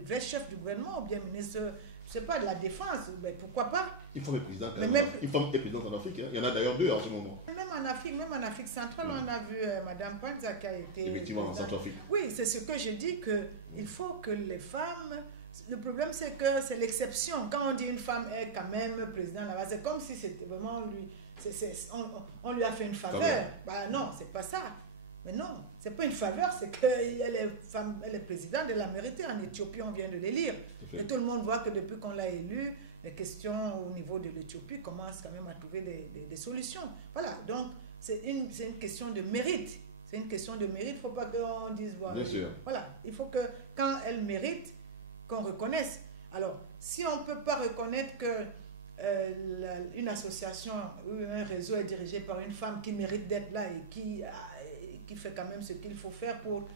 vrai chef du gouvernement ou bien ministre, je ne sais pas, de la Défense, mais pourquoi pas? Une femme est présidente, une femme est présidente en Afrique, hein. Il y en a d'ailleurs deux en ce moment. Même en Afrique centrale, on a vu Madame Panza qui a été... Effectivement, en Centrafrique. Oui, c'est ce que je dis, qu'il faut que les femmes... Le problème, c'est que c'est l'exception. Quand on dit une femme est quand même présidente là-bas, c'est comme si c'était vraiment lui... on lui a fait une faveur. Bah, non, c'est pas ça. Mais non, c'est pas une faveur, c'est qu'elle est présidente, elle l'a mérité. En Éthiopie, on vient de l'élire. Et tout le monde voit que depuis qu'on l'a élue, les questions au niveau de l'Éthiopie commencent quand même à trouver des solutions. Voilà, donc c'est une question de mérite. C'est une question de mérite, il ne faut pas qu'on dise... Voilà, bien sûr. Voilà, il faut que quand elle mérite, qu'on reconnaisse. Alors, si on ne peut pas reconnaître que une association ou un réseau est dirigé par une femme qui mérite d'être là et qui fait quand même ce qu'il faut faire pour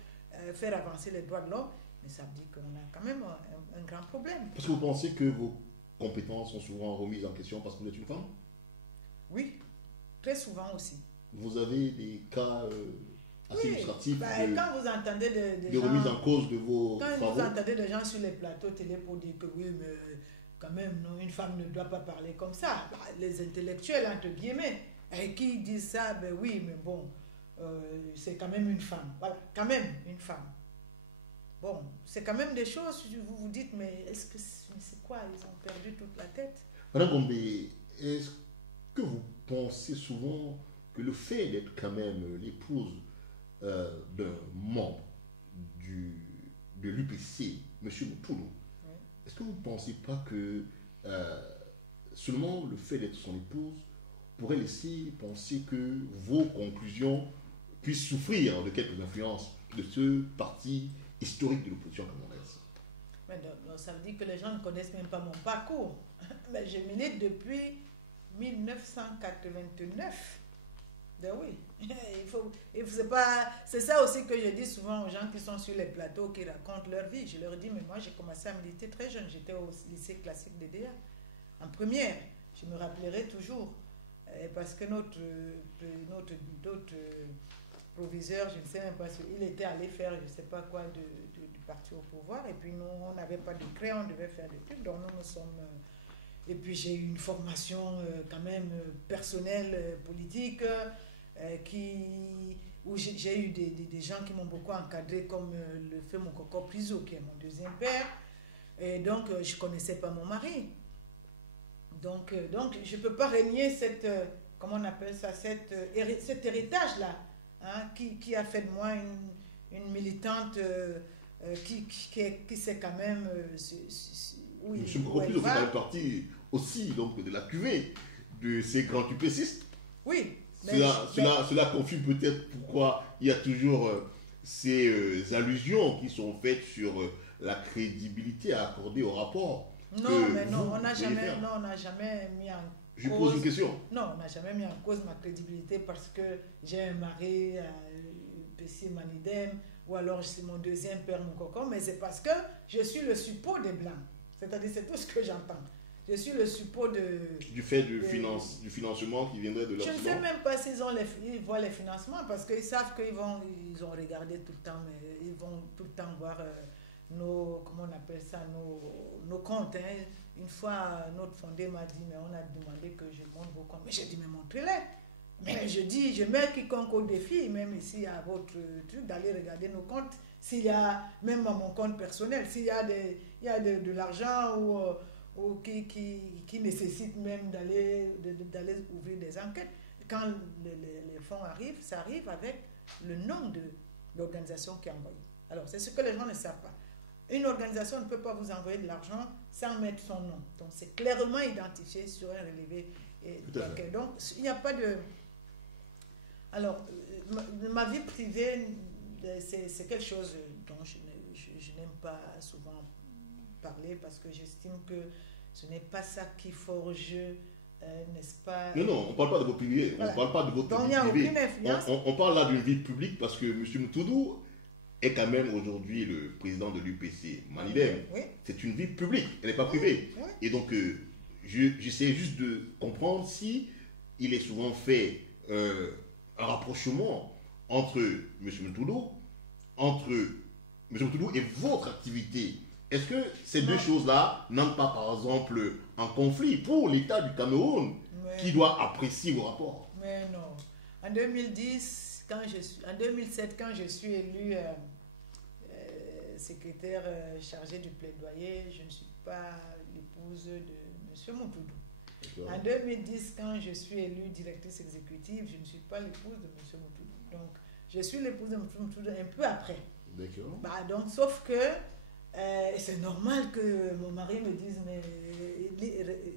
faire avancer les droits de l'homme, mais ça veut dire qu'on a quand même un grand problème. Est-ce que vous pensez que vos compétences sont souvent remises en question parce que vous êtes une femme? Oui, très souvent aussi. Vous avez des cas assez illustratifs quand vous entendez des gens, remise en cause de vos quand travaux. Vous entendez des gens sur les plateaux télé pour dire que oui, mais quand même, non, une femme ne doit pas parler comme ça. Bah, les intellectuels, entre guillemets, qui disent ça, ben oui, mais bon, c'est quand même une femme. Voilà, quand même une femme. Bon, c'est quand même des choses, vous vous dites, mais est-ce que c'est quoi? Ils ont perdu toute la tête. Madame Gombe, est-ce que vous pensez souvent que le fait d'être quand même l'épouse d'un membre de l'UPC, M. Moutoulou, oui. Est-ce que vous ne pensez pas que seulement le fait d'être son épouse pourrait laisser penser que vos conclusions puissent souffrir de quelques influences de ce parti historique de l'opposition camerounaise? Mais donc, ça veut dire que les gens ne connaissent même pas mon parcours. Mais je milite depuis 1989. Ben oui, c'est ça aussi que je dis souvent aux gens qui sont sur les plateaux, qui racontent leur vie. Je leur dis, mais moi j'ai commencé à militer très jeune, j'étais au lycée classique d'EDA, en première, je me rappellerai toujours, parce que notre proviseur, je ne sais même pas, il était allé faire je ne sais pas quoi du parti au pouvoir, et puis nous, on n'avait pas de crayon, on devait faire des trucs, donc nous sommes... et puis j'ai eu une formation quand même personnelle, politique, où j'ai eu des gens qui m'ont beaucoup encadré, comme le fait mon coco Priso, qui est mon deuxième père, et donc je ne connaissais pas mon mari. Donc je ne peux pas renier cette, comment on appelle ça, cet héritage-là, hein, qui a fait de moi une militante qui sait quand même... oui, M. Coco fait quand même partie aussi donc, de la cuvée de ces grands UPCistes. Oui. Cela confirme peut-être pourquoi il y a toujours ces allusions qui sont faites sur la crédibilité à accorder au rapport. Non, mais non, on n'a jamais mis en cause... Je pose une question. Non, on n'a jamais mis en cause ma crédibilité parce que j'ai un mari, PC Manidem, ou alors c'est mon deuxième père, mon coco, mais c'est parce que je suis le suppôt des Blancs. C'est-à-dire, c'est tout ce que j'entends. Je suis le suppôt du fait du financement qui viendrait de l'Occident. Je ne sais même pas s'ils voient les financements parce qu'ils savent qu'ils ont regardé tout le temps, mais ils vont tout le temps voir comment on appelle ça, nos comptes. Hein. Une fois, notre fondé m'a dit, mais on a demandé que je montre vos comptes. Mais j'ai dit, mais montrez-les. Mais je mets quiconque au défi, même ici à votre truc, d'aller regarder nos comptes. S'il y a, même à mon compte personnel, s'il y a de l'argent ou qui nécessite même d'aller ouvrir des enquêtes. Quand les fonds arrivent, ça arrive avec le nom de l'organisation qui a envoyé. Alors, c'est ce que les gens ne savent pas. Une organisation ne peut pas vous envoyer de l'argent sans mettre son nom. Donc, c'est clairement identifié sur un relevé. Donc, il n'y a pas de... Alors, ma vie privée, c'est quelque chose dont je n'aime pas souvent parler parce que j'estime que ce n'est pas ça qui forge, n'est-ce pas? Non, on ne parle pas de votre privé, voilà. On ne parle pas de votre donc, vie il n'y a privée. Aucune influence. On parle là d'une vie publique parce que M. Mtoudou est quand même aujourd'hui le président de l'UPC Manidem. Oui. C'est une vie publique, elle n'est pas privée. Oui. Et donc, j'essaie juste de comprendre si il est souvent fait un rapprochement entre M. Mtoudou, et votre activité. Est-ce que ces deux choses-là n'entrent pas, par exemple, en conflit pour l'État du Cameroun qui doit apprécier vos rapports? Mais non. En 2007, quand je suis élu secrétaire chargé du plaidoyer, je ne suis pas l'épouse de M. Mtoudou. En 2010, quand je suis élue directrice exécutive, je ne suis pas l'épouse de M. Mtoudou. Donc, je suis l'épouse de M. Mtoudou un peu après. D'accord. Donc, sauf que c'est normal que mon mari me dise, mais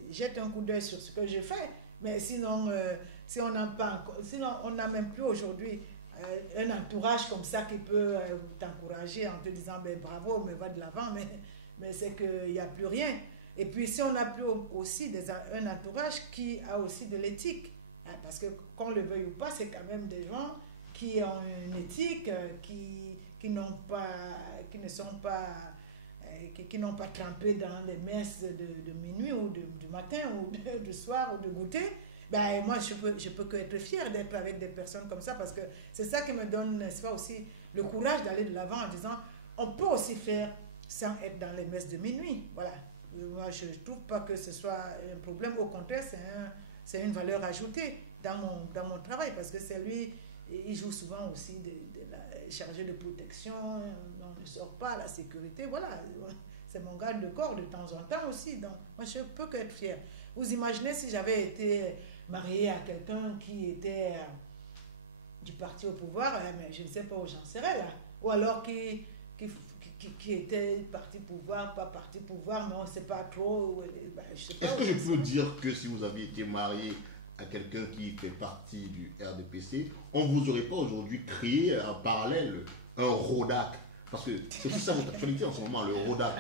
jette un coup d'œil sur ce que je fais. Mais sinon, si on n'a même plus aujourd'hui un entourage comme ça qui peut t'encourager en te disant, ben, bravo, mais va de l'avant, mais c'est qu'il n'y a plus rien. Et puis, si on n'a plus aussi un entourage qui a aussi de l'éthique, hein, parce que qu'on le veuille ou pas, c'est quand même des gens qui ont une éthique, qui n'ont pas trempé dans les messes de minuit ou du matin ou du soir ou de goûter, ben moi je peux que être fière d'être avec des personnes comme ça parce que c'est ça qui me donne, n'est-ce pas, aussi le courage d'aller de l'avant en disant on peut aussi faire sans être dans les messes de minuit. Voilà. Moi je ne trouve pas que ce soit un problème, au contraire c'est une valeur ajoutée dans mon travail parce que c'est lui. Il joue souvent aussi chargé de protection, on ne sort pas, la sécurité, voilà. C'est mon garde de corps de temps en temps aussi. Donc, moi, je ne peux qu'être fière. Vous imaginez si j'avais été mariée à quelqu'un qui était du parti au pouvoir, mais je ne sais pas où j'en serais là. Ou alors qui était parti pouvoir, pas parti pouvoir, mais on ne sait pas trop. Ben, est-ce que je peux dire que si vous aviez été marié à quelqu'un qui fait partie du RDPC, on ne vous aurait pas aujourd'hui créé en parallèle un RODAC? Parce que c'est aussi ça votre actualité en ce moment, le RODAC.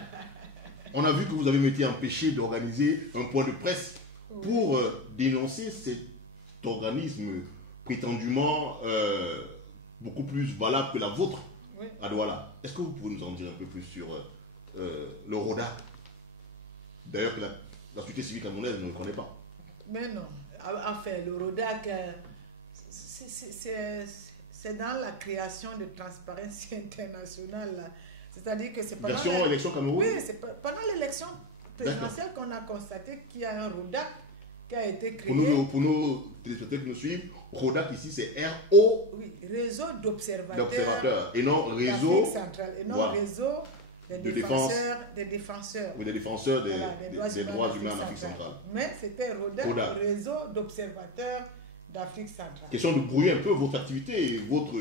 On a vu que vous avez été empêché d'organiser un point de presse pour dénoncer cet organisme prétendument beaucoup plus valable que la vôtre à Douala. Est-ce que vous pouvez nous en dire un peu plus sur le RODAC? D'ailleurs, que la société civile camerounaise ne le connaît pas. Mais non. Enfin, le RODAC, c'est c'est dans la création de Transparency International. Là. C'est-à-dire que c'est pendant élection Cameroun. Oui, c'est pendant l'élection présidentielle qu'on a constaté qu'il y a un RODAC qui a été créé. Pour nos téléspectateurs qui nous suivent, RODAC ici c'est R-O. Oui, réseau d'observateurs. Et non réseau. Central, et non voilà. Réseau des défenseurs. Oui, des défenseurs des droits humains en Afrique centrale. Mais c'était RODAC, réseau d'observateurs d'Afrique centrale. Question de brouiller un peu votre activité et votre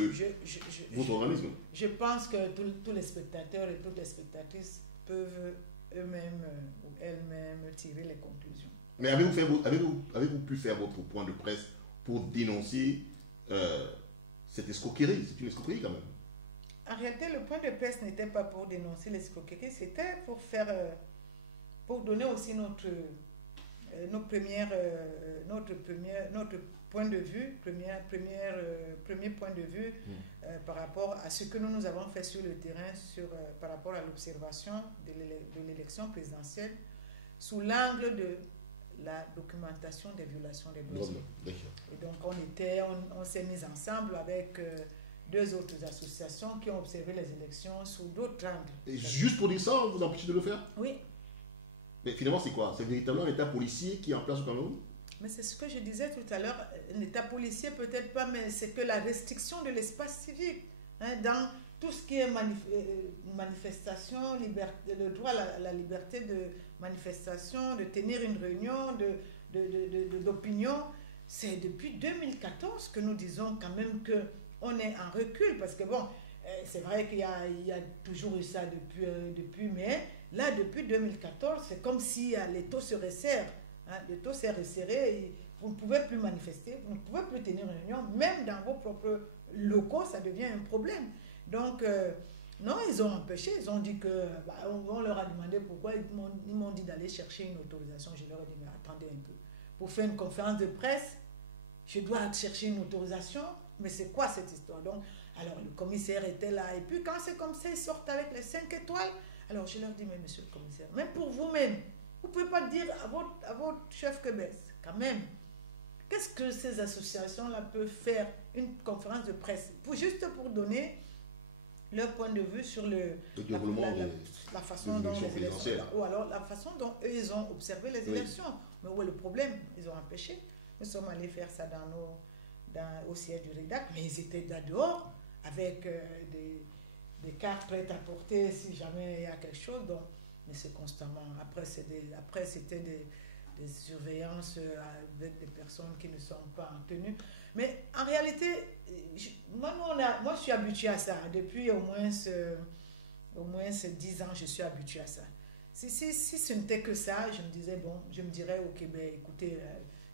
organisme. Je pense que tous les spectateurs et toutes les spectatrices peuvent eux-mêmes ou elles-mêmes tirer les conclusions. Mais avez-vous pu faire votre point de presse pour dénoncer cette escroquerie? C'est une escroquerie quand même. En réalité, le point de presse n'était pas pour dénoncer l'escroquerie, c'était pour donner aussi notre point de vue, premier point de vue par rapport à ce que nous avons fait sur le terrain par rapport à l'observation de l'élection présidentielle sous l'angle de la documentation des violations des droits humains. Et donc on s'est mis ensemble avec deux autres associations qui ont observé les élections sous d'autres angles. Et juste pour dire ça, on vous empêche de le faire? Oui. Mais finalement, c'est quoi? C'est véritablement un état policier qui est en place au Cameroun? Mais c'est ce que je disais tout à l'heure, un état policier peut-être pas, mais c'est que la restriction de l'espace civique, dans tout ce qui est manifestation, le droit à la liberté de manifestation, de tenir une réunion, d'opinion, c'est depuis 2014 que nous disons quand même qu'on est en recul, parce que bon, c'est vrai qu'il y a toujours eu ça depuis, mais là, depuis 2014, c'est comme si les taux se resserrent. Le taux s'est resserré, vous ne pouvez plus manifester, vous ne pouvez plus tenir une réunion, même dans vos propres locaux, ça devient un problème. Donc, non, ils ont empêché, ils ont dit que, on leur a demandé pourquoi, ils m'ont dit d'aller chercher une autorisation. Je leur ai dit, mais attendez un peu, pour faire une conférence de presse, je dois chercher une autorisation, mais c'est quoi cette histoire? Donc, alors le commissaire était là, et puis quand c'est comme ça, ils sortent avec les 5 étoiles. Alors je leur dis, mais monsieur le commissaire, même pour vous-même, vous ne pouvez pas dire à votre chef que baisse, quand même. Qu'est-ce que ces associations-là peuvent faire? Une conférence de presse, juste pour donner leur point de vue sur la façon dont les élections, ou alors la façon dont eux, ils ont observé les élections. Mais où est le problème? Ils ont empêché. Nous sommes allés faire ça au siège du RIDAC, mais ils étaient là dehors avec des cartes prêtes à porter si jamais il y a quelque chose. Donc, mais c'est constamment. Après, c'était des surveillances avec des personnes qui ne sont pas en tenue. Mais en réalité, moi, je suis habituée à ça. Depuis au moins 10 ans, je suis habituée à ça. Si ce n'était que ça, je me dirais, ok, ben écoutez,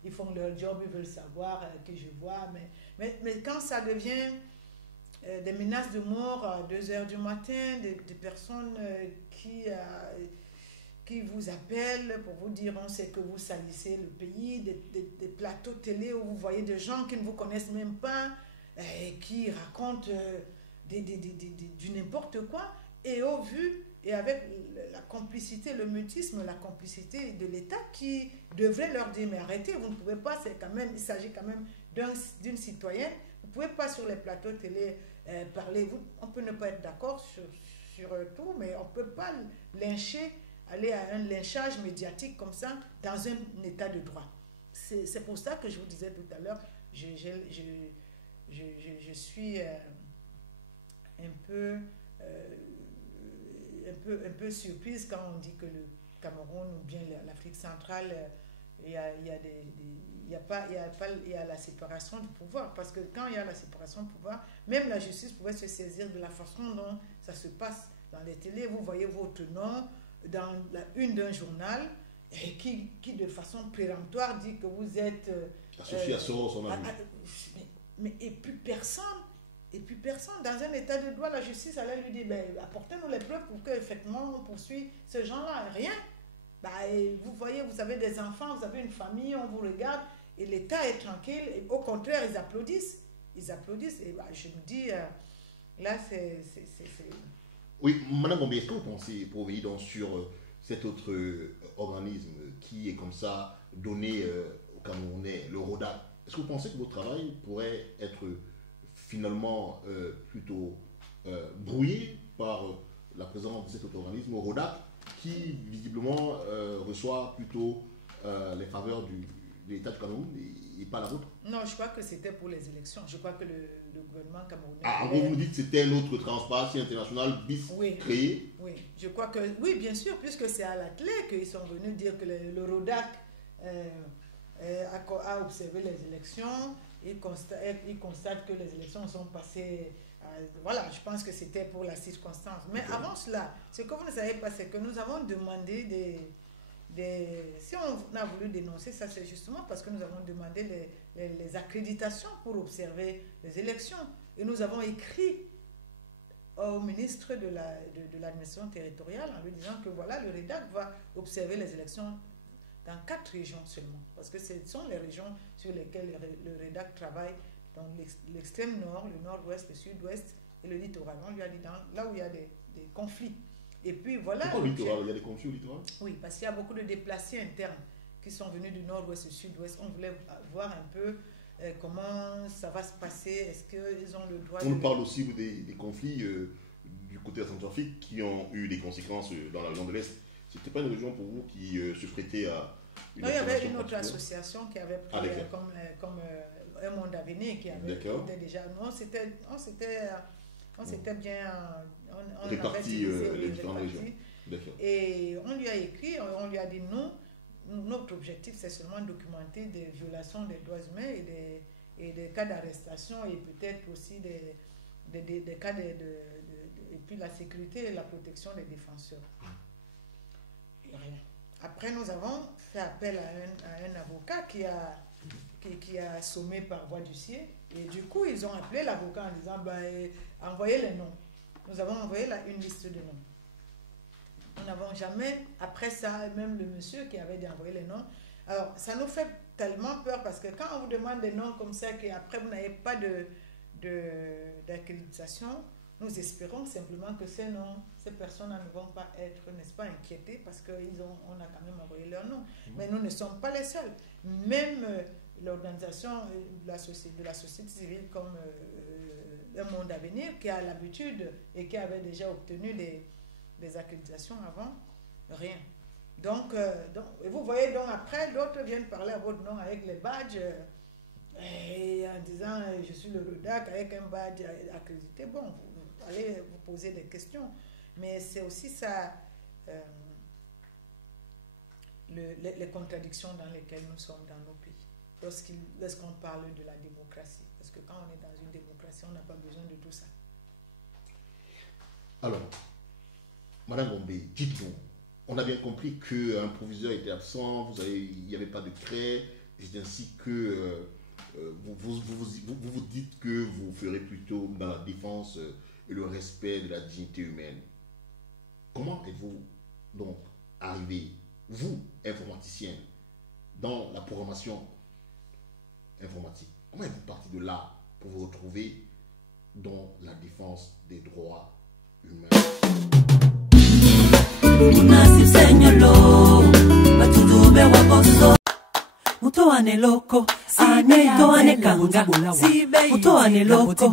ils font leur job, ils veulent savoir que je vois. Mais quand ça devient des menaces de mort à 2h du matin, des personnes qui vous appellent pour vous dire on sait que vous salissez le pays, des plateaux télé où vous voyez des gens qui ne vous connaissent même pas, qui racontent du n'importe quoi, et au vu, et avec la complicité, le mutisme, la complicité de l'État qui devrait leur dire mais arrêtez, vous ne pouvez pas, il s'agit quand même d'une citoyenne, vous ne pouvez pas sur les plateaux télé parler, on peut ne pas être d'accord sur tout, mais on ne peut pas aller à un lynchage médiatique comme ça dans un état de droit. C'est pour ça que je vous disais tout à l'heure, je suis un peu surprise quand on dit que le Cameroun ou bien l'Afrique centrale, il y a la séparation du pouvoir, parce que quand il y a la séparation du pouvoir, même la justice pouvait se saisir de la façon dont ça se passe dans les télés. Vous voyez votre nom dans la une d'un journal et qui de façon péremptoire dit que vous êtes associé à son ami. Et puis personne, dans un état de droit, la justice allait lui dire apportez-nous les preuves pour qu'effectivement on poursuit ce gens-là. Rien. Vous voyez, vous avez des enfants, vous avez une famille, on vous regarde et l'État est tranquille. Et au contraire, ils applaudissent. Et je me dis, là, c'est... Oui, Mme Gombe, est-ce que vous pensez, pour revenir donc sur cet autre organisme qui est comme ça donné aux Camerounais, le RODAC, est-ce que vous pensez que votre travail pourrait être finalement plutôt brouillé par la présence de cet auto-organisme, RODAC, qui visiblement reçoit plutôt les faveurs de l'État du Cameroun et pas la vôtre. Non, je crois que c'était pour les élections. Je crois que le gouvernement camerounais... Ah, vous me dites que c'était un autre Transparency International bis créé? Oui, je crois que... Oui, bien sûr, puisque c'est à la clé qu'ils sont venus dire que le RODAC a observé les élections. Il constate que les élections sont passées... voilà, je pense que c'était pour la circonstance. Mais avant cela, ce que vous ne savez pas, c'est que nous avons demandé si on a voulu dénoncer ça, c'est justement parce que nous avons demandé les accréditations pour observer les élections. Et nous avons écrit au ministre de l'administration territoriale en lui disant que voilà, le REDAC va observer les élections dans 4 régions seulement. Parce que ce sont les régions sur lesquelles le REDAC travaille, dans l'extrême nord, le nord-ouest, le sud-ouest et le littoral. On lui a dit là où il y a des conflits. Et puis voilà. Pourquoi le littoral? Il y a des conflits au littoral? Oui, parce qu'il y a beaucoup de déplacés internes qui sont venus du nord-ouest, du sud-ouest. On voulait voir un peu comment ça va se passer. Est-ce qu'ils ont le droit On parle aussi des conflits du côté de la Centrafrique qui ont eu des conséquences dans la région de l'Est. Ce n'était pas une région pour vous qui se prêtait à une... Non, il y avait une autre association qui avait pris comme un monde à venir qui avait déjà... On s'était bien... On réparti les différentes régions. Et on lui a écrit, on lui a dit non, notre objectif c'est seulement documenter des violations des droits humains et des cas d'arrestation et peut-être aussi des cas et puis la sécurité et la protection des défenseurs. Et rien. Après, nous avons fait appel à un avocat qui a sommé par voie d'huissier. Et du coup, ils ont appelé l'avocat en disant envoyez les noms. Nous avons envoyé une liste de noms. Nous n'avons jamais, après ça, même le monsieur qui avait dit envoyer les noms. Alors, ça nous fait tellement peur parce que quand on vous demande des noms comme ça, qu'après vous n'avez pas d'accréditation, nous espérons simplement que ces noms, ces personnes ne vont pas être, n'est-ce pas, inquiétées parce qu'on a quand même envoyé leurs noms. Mais nous ne sommes pas les seuls. Même l'organisation de la société civile comme Un Monde à Venir, qui a l'habitude et qui avait déjà obtenu des accréditations avant, rien. Donc, vous voyez, donc après, d'autres viennent parler à votre nom avec les badges et en disant je suis le RODAC avec un badge accrédité. Bon, vous allez vous poser des questions, mais c'est aussi ça, les contradictions dans lesquelles nous sommes dans nos pays. Lorsqu'on parle de la démocratie. Parce que quand on est dans une démocratie, on n'a pas besoin de tout ça. Alors, Madame Gombe, dites-nous, on a bien compris qu'un proviseur était absent, il n'y avait pas de craie, et c'est ainsi que vous vous dites que vous ferez plutôt dans la défense et le respect de la dignité humaine. Comment êtes-vous donc arrivé, vous, informaticien, dans la programmation informatique? Comment êtes-vous parti de là pour vous retrouver dans la défense des droits humains? Mutoane loko, ane kanga, sibe, mutoane loko.